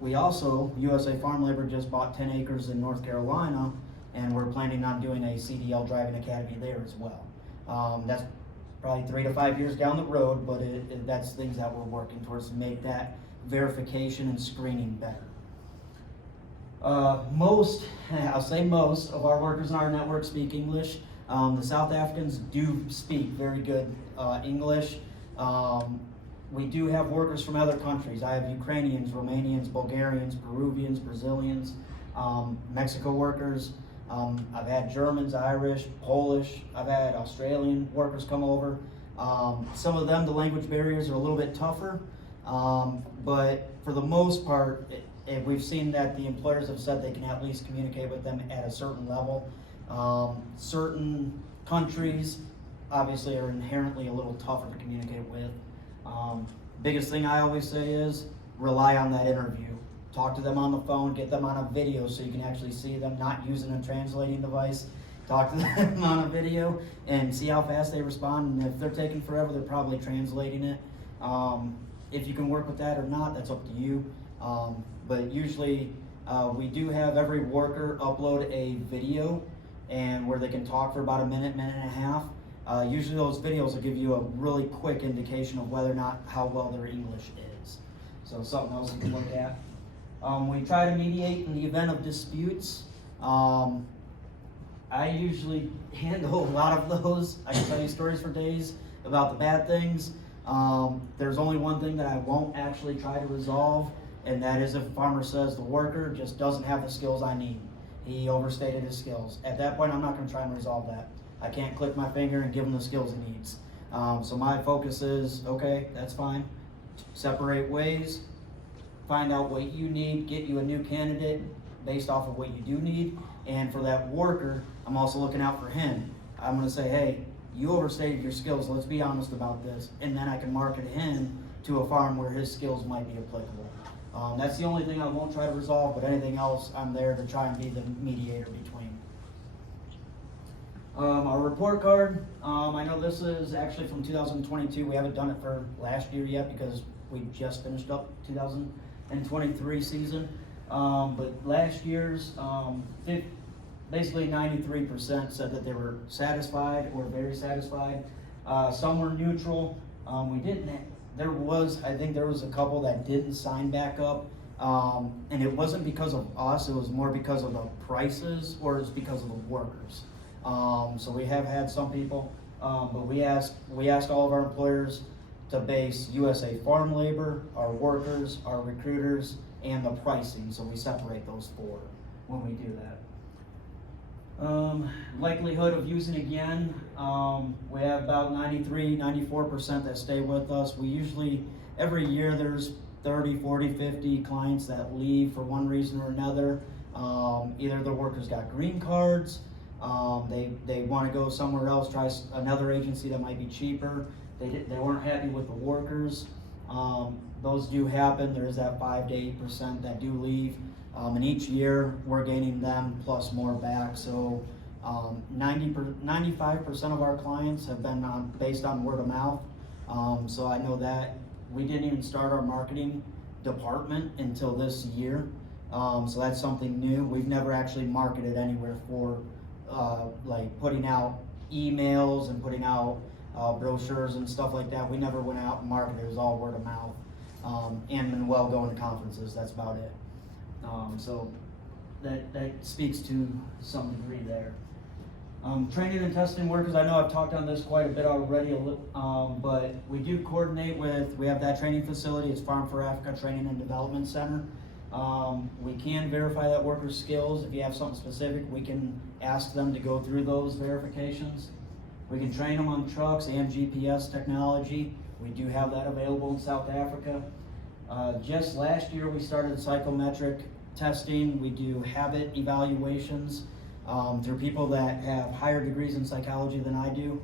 we also, USA Farm Labor just bought 10 acres in North Carolina, and we're planning on doing a CDL driving academy there as well. That's probably 3 to 5 years down the road, but that's things that we're working towards to make that verification and screening better. I'll say most of our workers in our network speak English. The South Africans do speak very good English. We do have workers from other countries. I have Ukrainians, Romanians, Bulgarians, Peruvians, Brazilians, Mexico workers. I've had Germans, Irish, Polish. I've had Australian workers come over. Some of them, the language barriers are a little bit tougher, but for the most part, we've seen that the employers have said they can at least communicate with them at a certain level. Certain countries obviously are inherently a little tougher to communicate with. Biggest thing I always say is rely on that interview. Talk to them on the phone, get them on a video so you can actually see them, not using a translating device. Talk to them on a video and see how fast they respond, and if they're taking forever, they're probably translating it. If you can work with that or not, that's up to you. But usually we do have every worker upload a video and where they can talk for about a minute, minute and a half. Usually those videos will give you a really quick indication of whether or not how well their English is. So something else you can look at. We try to mediate in the event of disputes. I usually handle a lot of those. I can tell you stories for days about the bad things. There's only one thing that I won't actually try to resolve, and that is if a farmer says the worker just doesn't have the skills I need. He overstated his skills. At that point, I'm not going to try and resolve that. I can't click my finger and give him the skills he needs. So my focus is, okay, that's fine. Separate ways, find out what you need, get you a new candidate based off of what you do need. And for that worker, I'm also looking out for him. I'm going to say, hey, you overstated your skills. Let's be honest about this. And then I can market him to a farm where his skills might be applicable. That's the only thing I won't try to resolve, but anything else, I'm there to try and be the mediator between. Our report card, I know this is actually from 2022. We haven't done it for last year yet because we just finished up 2023 season. But last year's, basically 93% said that they were satisfied or very satisfied. Some were neutral. We didn't, I think there was a couple that didn't sign back up. And it wasn't because of us, it was more because of the prices, or it's because of the workers. So we have had some people, but we ask all of our employers to base USA farm labor, our workers, our recruiters, and the pricing, so we separate those four when we do that. Likelihood of using again, we have about 93-94% that stay with us. We usually, every year there's 30, 40, 50 clients that leave for one reason or another. Either their workers got green cards, they want to go somewhere else, try another agency that might be cheaper. They weren't happy with the workers. Those do happen. There is that 5 to 8% that do leave. And each year we're gaining them plus more back. So 95% of our clients have been based on word of mouth. So I know that we didn't even start our marketing department until this year. So that's something new. We've never actually marketed anywhere for like putting out emails and putting out brochures and stuff like that. We never went out and marketed. It was all word of mouth. And Manuel going to conferences, that's about it. So that speaks to some degree there. Training and testing workers, I know I've talked on this quite a bit already, but we do coordinate we have that training facility, it's Farm for Africa Training and Development Center. We can verify that worker's skills. If you have something specific, we can ask them to go through those verifications. We can train them on trucks and GPS technology. We do have that available in South Africa. Just last year we started psychometric testing. We do habit evaluations through people that have higher degrees in psychology than I do.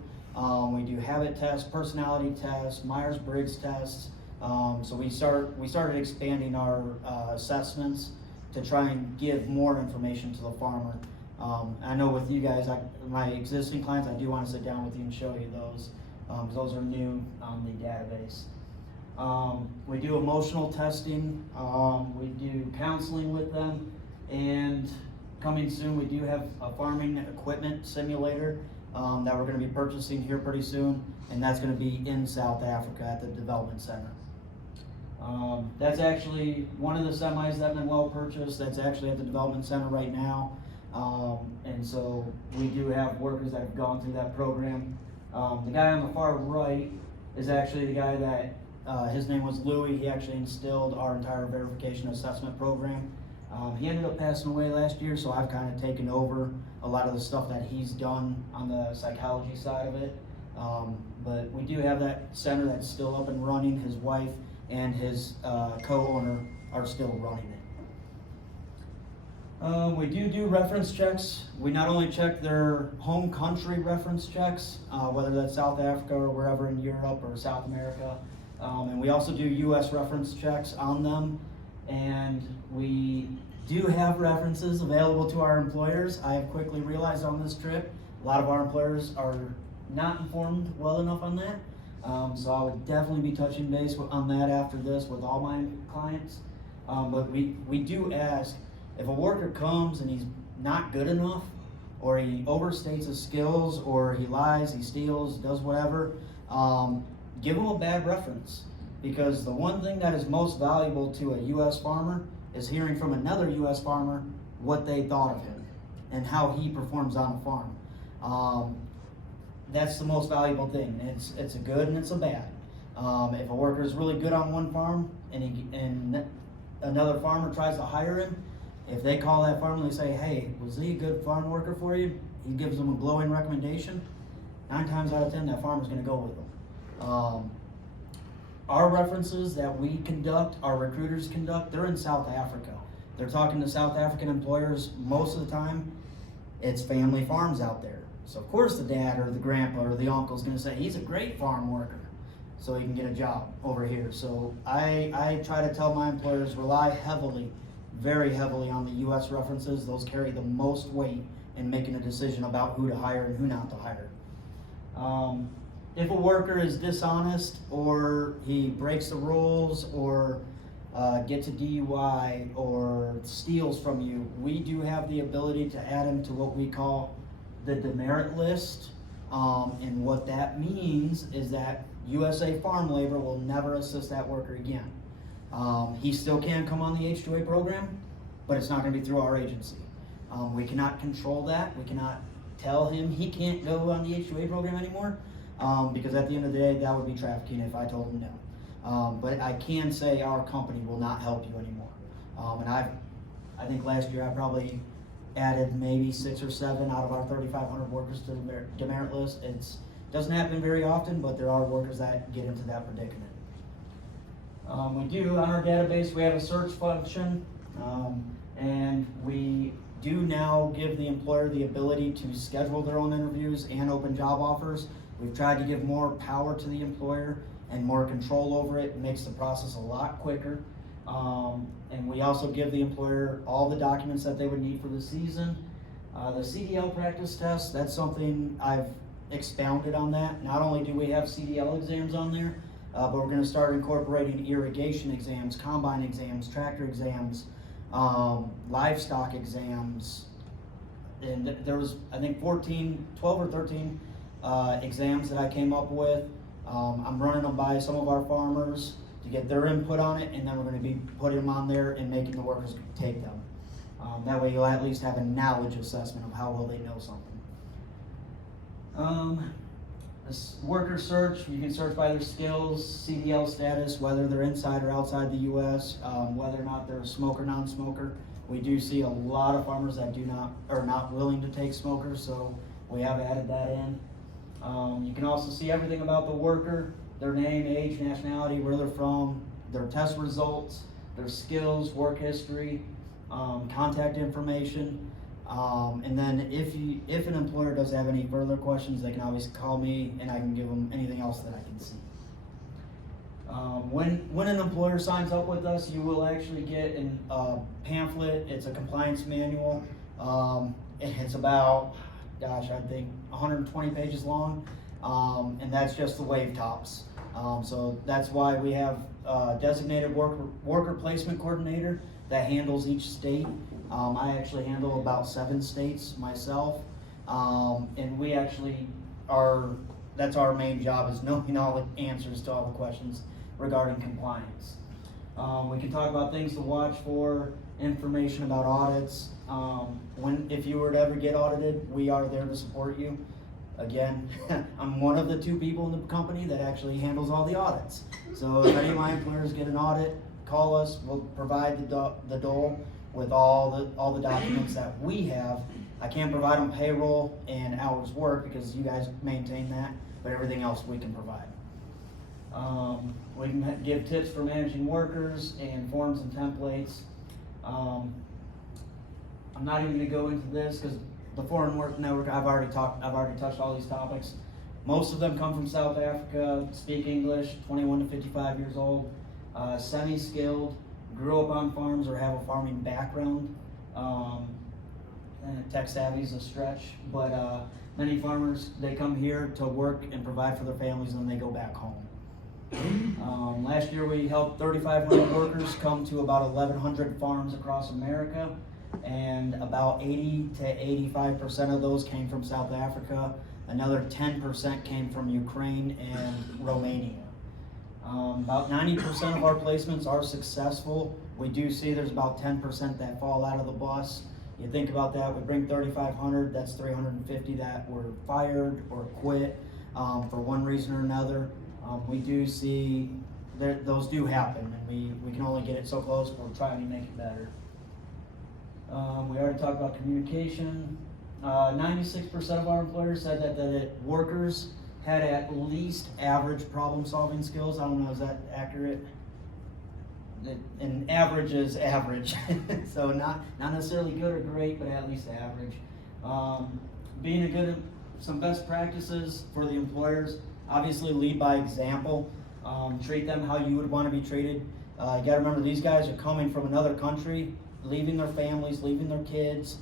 We do habit tests, personality tests, Myers-Briggs tests. So we started expanding our assessments to try and give more information to the farmer. I know with you guys, my existing clients, I do want to sit down with you and show you those, because those are new on the database. We do emotional testing, we do counseling with them, and coming soon we do have a farming equipment simulator that we're going to be purchasing here pretty soon, and that's going to be in South Africa at the development center. That's actually one of the semis that Manuel purchased. That's actually at the development center right now. And so we do have workers that have gone through that program. The guy on the far right is actually the guy that, his name was Louis. He actually instilled our entire verification assessment program. He ended up passing away last year, so I've kind of taken over a lot of the stuff that he's done on the psychology side of it. But we do have that center that's still up and running. His wife and his co-owner are still running it. We do reference checks. We not only check their home country reference checks, whether that's South Africa or wherever in Europe or South America, and we also do U.S. reference checks on them. And we do have references available to our employers. I have quickly realized on this trip, a lot of our employers are not informed well enough on that. So I would definitely be touching base on that after this with all my clients. But we do ask, if a worker comes and he's not good enough, or he overstates his skills, or he lies, he steals, does whatever, give him a bad reference. Because the one thing that is most valuable to a U.S. farmer is hearing from another U.S. farmer what they thought of him and how he performs on the farm. That's the most valuable thing. It's a good and it's a bad. If a worker is really good on one farm and another farmer tries to hire him, if they call that farmer and they say, hey, was he a good farm worker for you? He gives them a glowing recommendation. 9 times out of 10, that farmer's going to go with them. Our references that we conduct, our recruiters conduct, they're in South Africa. They're talking to South African employers most of the time. It's family farms out there. So of course the dad or the grandpa or the uncle is going to say, he's a great farm worker, so he can get a job over here. So I try to tell my employers, rely heavily, very heavily on the U.S. references. Those carry the most weight in making a decision about who to hire and who not to hire. If a worker is dishonest, or he breaks the rules, or gets a DUI or steals from you, we do have the ability to add him to what we call the demerit list. And what that means is that USA Farm Labor will never assist that worker again. He still can come on the H2A program, but it's not going to be through our agency. We cannot control that. We cannot tell him he can't go on the H2A program anymore, because at the end of the day, that would be trafficking if I told him no. But I can say our company will not help you anymore. And I think last year I probably added maybe 6 or 7 out of our 3,500 workers to the demerit list. It doesn't happen very often, but there are workers that get into that predicament. We do, on our database, we have a search function, and we do now give the employer the ability to schedule their own interviews and open job offers. We've tried to give more power to the employer and more control over it. It makes the process a lot quicker. And we also give the employer all the documents that they would need for the season. The CDL practice test, that's something I've expounded on that. Not only do we have CDL exams on there, but we're going to start incorporating irrigation exams, combine exams, tractor exams, livestock exams. And there was, I think, 12 or 13 exams that I came up with. I'm running them by some of our farmers to get their input on it, and then we're going to be putting them on there and making the workers take them. That way you'll at least have a knowledge assessment of how well they know something. This worker search, you can search by their skills, CDL status, whether they're inside or outside the U.S., whether or not they're a smoker, non-smoker. We do see a lot of farmers that are not willing to take smokers, so we have added that in. You can also see everything about the worker, their name, age, nationality, where they're from, their test results, their skills, work history, contact information. And then if an employer does have any further questions, they can always call me and I can give them anything else that I can see. When an employer signs up with us, you will actually get a pamphlet. It's a compliance manual. And it's about, gosh, I think 120 pages long. And that's just the wave tops. So that's why we have a designated worker placement coordinator that handles each state. I actually handle about 7 states myself, and we actually that's our main job, is knowing all the answers to all the questions regarding compliance. We can talk about things to watch for, information about audits. If you were to ever get audited, we are there to support you. Again, I'm one of the 2 people in the company that actually handles all the audits. So if any of my employers get an audit, call us. We'll provide the dole with all the documents that we have. I can't provide them payroll and hours worked because you guys maintain that, but everything else we can provide. We can give tips for managing workers and forms and templates. I'm not even going to go into this because the Foreign Work Network, I've already touched all these topics. Most of them come from South Africa, speak English, 21 to 55 years old, semi-skilled, grew up on farms or have a farming background. Tech savvy is a stretch, but many farmers, they come here to work and provide for their families and then they go back home. Last year we helped 3,500 workers come to about 1,100 farms across America, and about 80 to 85% of those came from South Africa. Another 10% came from Ukraine and Romania. About 90% of our placements are successful. We do see there's about 10% that fall out of the bus. You think about that, we bring 3,500, that's 350 that were fired or quit for one reason or another. We do see that those do happen, and we can only get it so close, but we're trying to make it better. We already talked about communication. 96% of our employers said that workers had at least average problem-solving skills. I don't know, is that accurate? And average is average, so not necessarily good or great, but at least average. Some best practices for the employers, obviously lead by example. Treat them how you would want to be treated. You gotta remember, these guys are coming from another country, leaving their families, leaving their kids,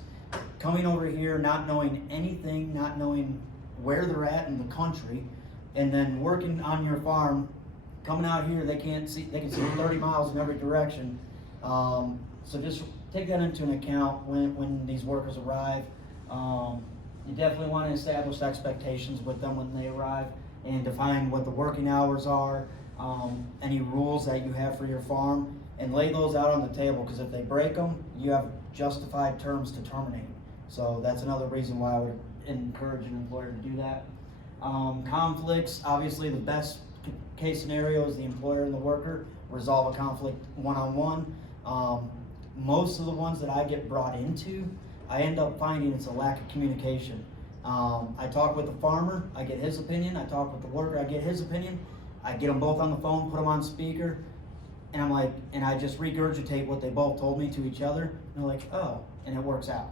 coming over here, not knowing anything, not knowing where they're at in the country, and then working on your farm coming out here, they can see 30 miles in every direction. So just take that into an account when these workers arrive. You definitely want to establish expectations with them when they arrive and define what the working hours are, any rules that you have for your farm, and lay those out on the table, because if they break them, you have justified terms to terminate. So that's another reason why I would encourage an employer to do that. Conflicts, obviously the best case scenario is the employer and the worker resolve a conflict one-on-one. Most of the ones that I get brought into, I end up finding it's a lack of communication. I talk with the farmer, I get his opinion. I talk with the worker, I get his opinion. I get them both on the phone, put them on speaker, and I'm like, and I just regurgitate what they both told me to each other. And they're like, oh, and it works out.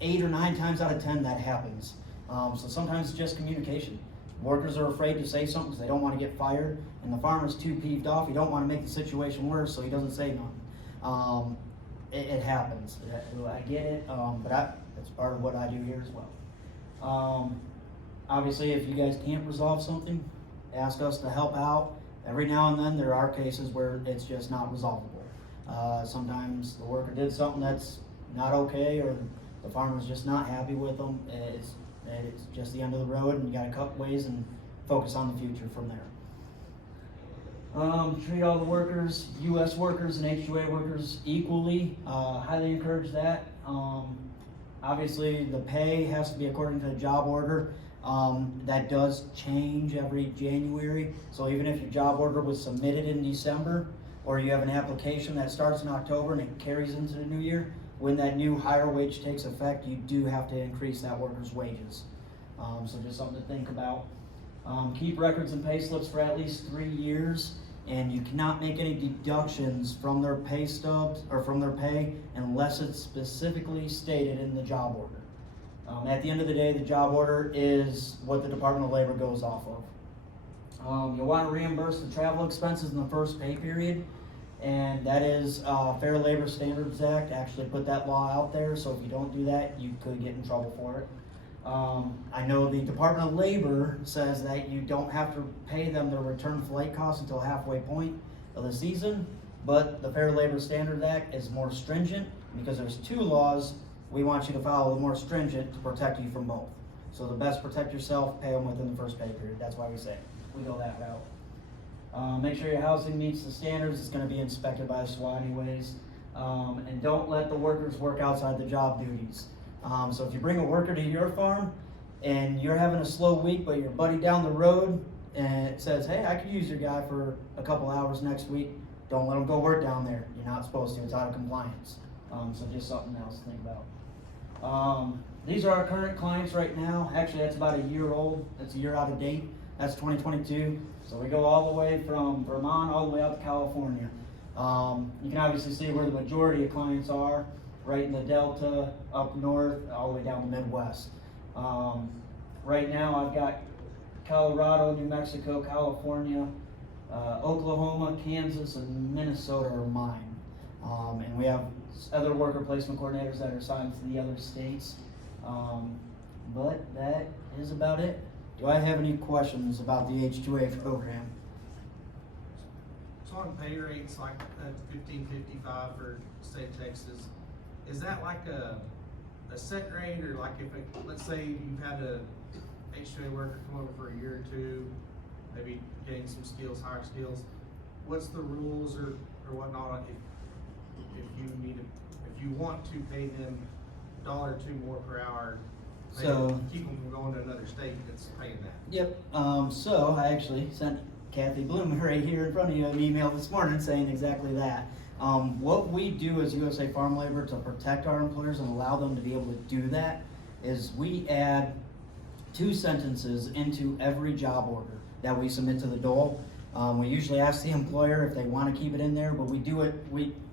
8 or 9 times out of 10 that happens. So sometimes it's just communication. Workers are afraid to say something because they don't want to get fired, and the farmer's too peeved off. He don't want to make the situation worse, so he doesn't say nothing. It happens. I get it, but that's part of what I do here as well. Obviously, if you guys can't resolve something, ask us to help out. Every now and then there are cases where it's just not resolvable. Sometimes the worker did something that's not okay, or the farmer's just not happy with them. It's just the end of the road, and you gotta cut ways and focus on the future from there. Treat all the workers, U.S. workers and H2A workers equally. Highly encourage that. Obviously, the pay has to be according to the job order. That does change every January. So even if your job order was submitted in December, or you have an application that starts in October and it carries into the new year, when that new higher wage takes effect, you do have to increase that worker's wages. So just something to think about. Keep records and pay slips for at least 3 years, and you cannot make any deductions from their pay stubs or from their pay unless it's specifically stated in the job order. At the end of the day, the job order is what the Department of Labor goes off of. You'll want to reimburse the travel expenses in the first pay period, and that is Fair Labor Standards Act actually put that law out there, so if you don't do that, you could get in trouble for it. I know the Department of Labor says that you don't have to pay them their return flight costs until halfway point of the season, but the Fair Labor Standards Act is more stringent. Because there's 2 laws, we want you to follow the more stringent to protect you from both. So the best protect yourself, pay them within the first pay period. That's why we go that route. Make sure your housing meets the standards. It's going to be inspected by a SWAT anyways. And don't let the workers work outside the job duties. So if you bring a worker to your farm and you're having a slow week, but your buddy down the road and it says, hey, I could use your guy for a couple hours next week, don't let him go work down there. You're not supposed to. It's out of compliance. So just something else to think about. These are our current clients right now. Actually, that's about a year old. That's a year out of date. That's 2022. So we go all the way from Vermont all the way out to California. You can obviously see where the majority of clients are, right in the Delta, up north, all the way down the Midwest. Right now I've got Colorado, New Mexico, California, Oklahoma, Kansas, and Minnesota are mine. And we have other worker placement coordinators that are assigned to the other states. But that is about it. Do I have any questions about the H2A program? So on pay rates like $15.55 for state of Texas, is that like a set rate, or like if let's say you've had a H2A worker come over for a year or 2, maybe getting some skills, higher skills, what's the rules or whatnot if you want to pay them $1 or $2 more per hour, maybe So keep them from going to another state that's paying that? Yep. So I actually sent Kathy Bloom right here in front of you an email this morning saying exactly that. What we do as USA Farm Labor to protect our employers and allow them to be able to do that is we add 2 sentences into every job order that we submit to the dole. We usually ask the employer if they want to keep it in there, but we do it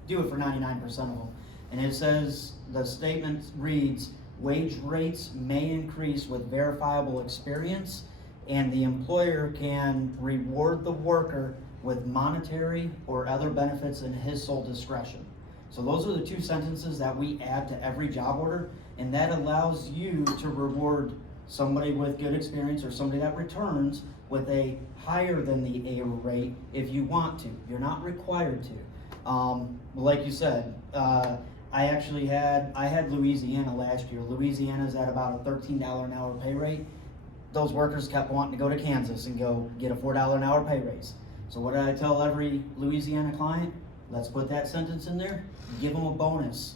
for 99% of them. And it says, the statement reads, wage rates may increase with verifiable experience, and the employer can reward the worker with monetary or other benefits in his sole discretion. So those are the 2 sentences that we add to every job order, and that allows you to reward somebody with good experience or somebody that returns with a higher than the A rate if you want to. You're not required to. Like you said, I had Louisiana last year. Louisiana's at about a $13 an hour pay rate. Those workers kept wanting to go to Kansas and go get a $4 an hour pay raise. So what did I tell every Louisiana client? Let's put that sentence in there, give them a bonus,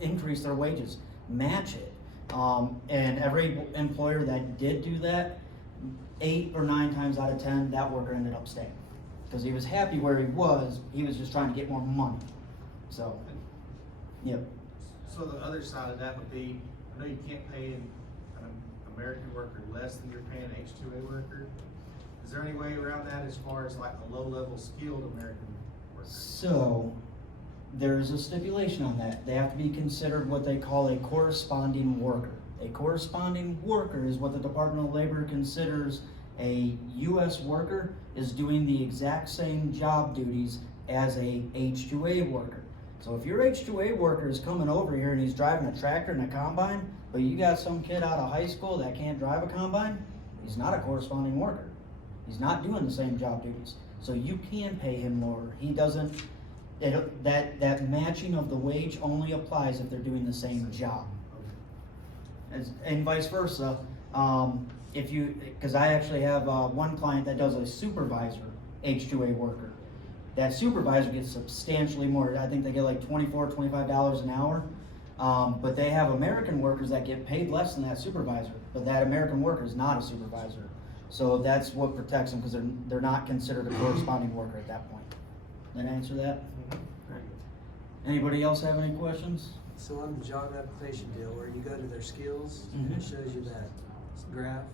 increase their wages, match it. And every employer that did do that, 8 or 9 times out of 10, that worker ended up staying. Because he was happy where he was just trying to get more money. So, yep. So the other side of that would be, I know you can't pay an American worker less than you're paying an H2A worker. Is there any way around that as far as like a low-level skilled American worker? So, there's a stipulation on that. They have to be considered what they call a corresponding worker. A corresponding worker is what the Department of Labor considers a U.S. worker is doing the exact same job duties as a H2A worker. So if your H2A worker is coming over here and he's driving a tractor and a combine, but you got some kid out of high school that can't drive a combine, he's not a corresponding worker. He's not doing the same job duties. So you can pay him more. He doesn't, that matching of the wage only applies if they're doing the same job. And vice versa. Because I actually have one client that does a supervisor H2A worker. That supervisor gets substantially more. I think they get like $24, $25 an hour. But they have American workers that get paid less than that supervisor. But that American worker is not a supervisor. So that's what protects them, because they're not considered a corresponding worker at that point. That answer that? Great. Anybody else have any questions? So on the job application deal, where you go to their skills and it shows you that graph,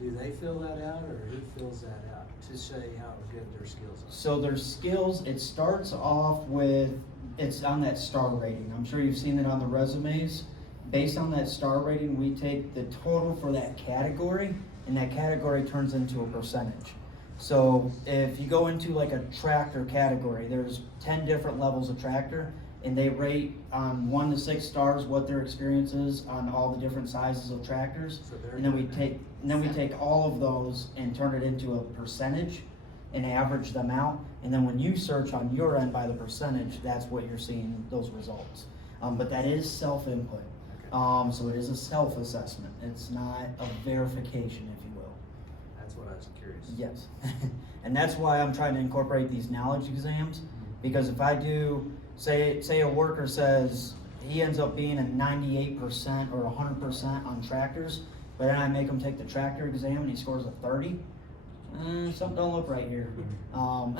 do they fill that out or who fills that out to say how good their skills are? So their skills, it starts off with, it's on that star rating. I'm sure you've seen it on the resumes. Based on that star rating, we take the total for that category, and that category turns into a percentage. So if you go into like a tractor category, there's 10 different levels of tractor, and they rate on 1 to 6 stars what their experience is on all the different sizes of tractors. So And then we take all of those and turn it into a percentage and average them out. And then when you search on your end by the percentage, that's what you're seeing, those results. But that is self-input. So it is a self-assessment. It's not a verification, if you will. That's what I was curious. Yes. And that's why I'm trying to incorporate these knowledge exams, because if I do, say a worker says he ends up being a 98% or 100% on tractors, but then I make him take the tractor exam and he scores a 30, something don't look right here. And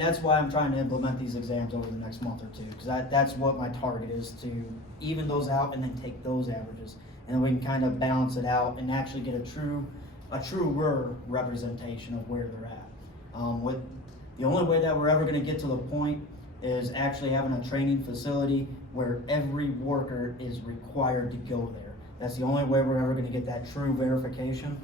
that's why I'm trying to implement these exams over the next month or two, because that's what my target is, to even those out and then take those averages, and then we can kind of balance it out and actually get a truer representation of where they're at. The only way that we're ever going to get to the point is actually having a training facility where every worker is required to go there. That's the only way we're ever going to get that true verification.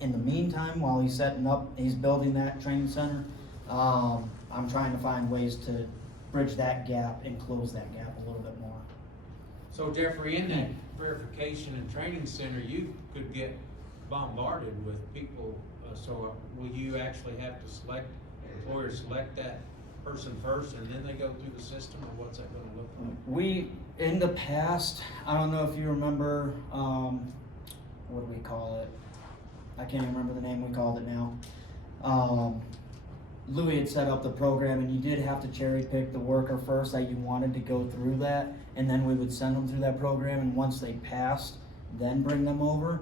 In the meantime, while he's building that training center, I'm trying to find ways to bridge that gap and close that gap a little bit more. So Jeffrey, in that verification and training center, you could get bombarded with people. So will you actually have to employers select that person first and then they go through the system, or what's that going to look like? In the past, I don't know if you remember, what do we call it? I can't even remember the name we called it now. Louis had set up the program, and you did have to cherry pick the worker first that you wanted to go through that, and then we would send them through that program, and once they passed, then bring them over.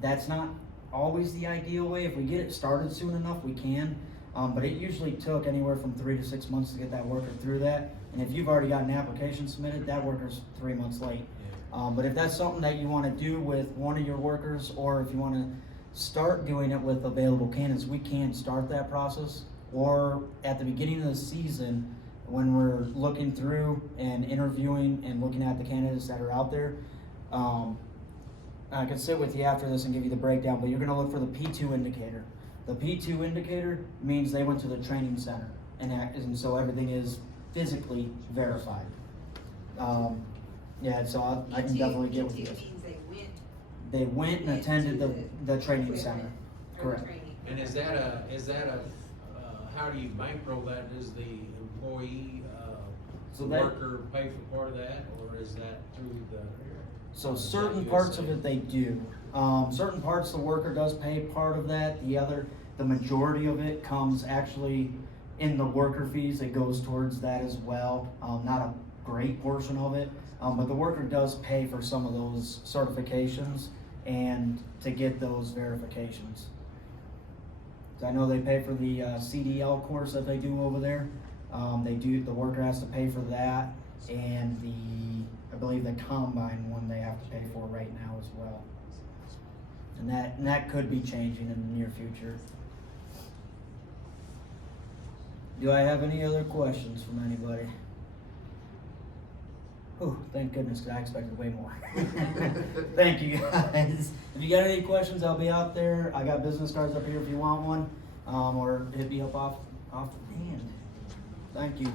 That's not always the ideal way. If we get it started soon enough, we can, but it usually took anywhere from 3 to 6 months to get that worker through that, and if you've already got an application submitted, that worker's 3 months late. But if that's something that you want to do with one of your workers, or if you want to start doing it with available candidates, we can start that process. Or at the beginning of the season, when we're looking through and interviewing and looking at the candidates that are out there, I can sit with you after this and give you the breakdown, but you're going to look for the P2 indicator. The P2 indicator means they went to the training center, and so everything is physically verified. Yeah, so I can definitely get with you. It means they went. They went and attended the training center, equipment or the correct. training. And is that a, how do you bankroll that? Does the employee, So the that- worker pay for part of that, or is that through the? So certain parts of it they do. Certain parts the worker does pay part of that. The majority of it comes actually in the worker fees. It goes towards that as well. Not a great portion of it, but the worker does pay for some of those certifications and to get those verifications. So I know they pay for the CDL course that they do over there. The worker has to pay for that, and I believe the combine one they have to pay for right now as well. And that could be changing in the near future. Do I have any other questions from anybody? Oh, thank goodness, 'cause I expected way more. Thank you guys. If you got any questions, I'll be out there. I got business cards up here if you want one, or hit me up off the hand. Thank you.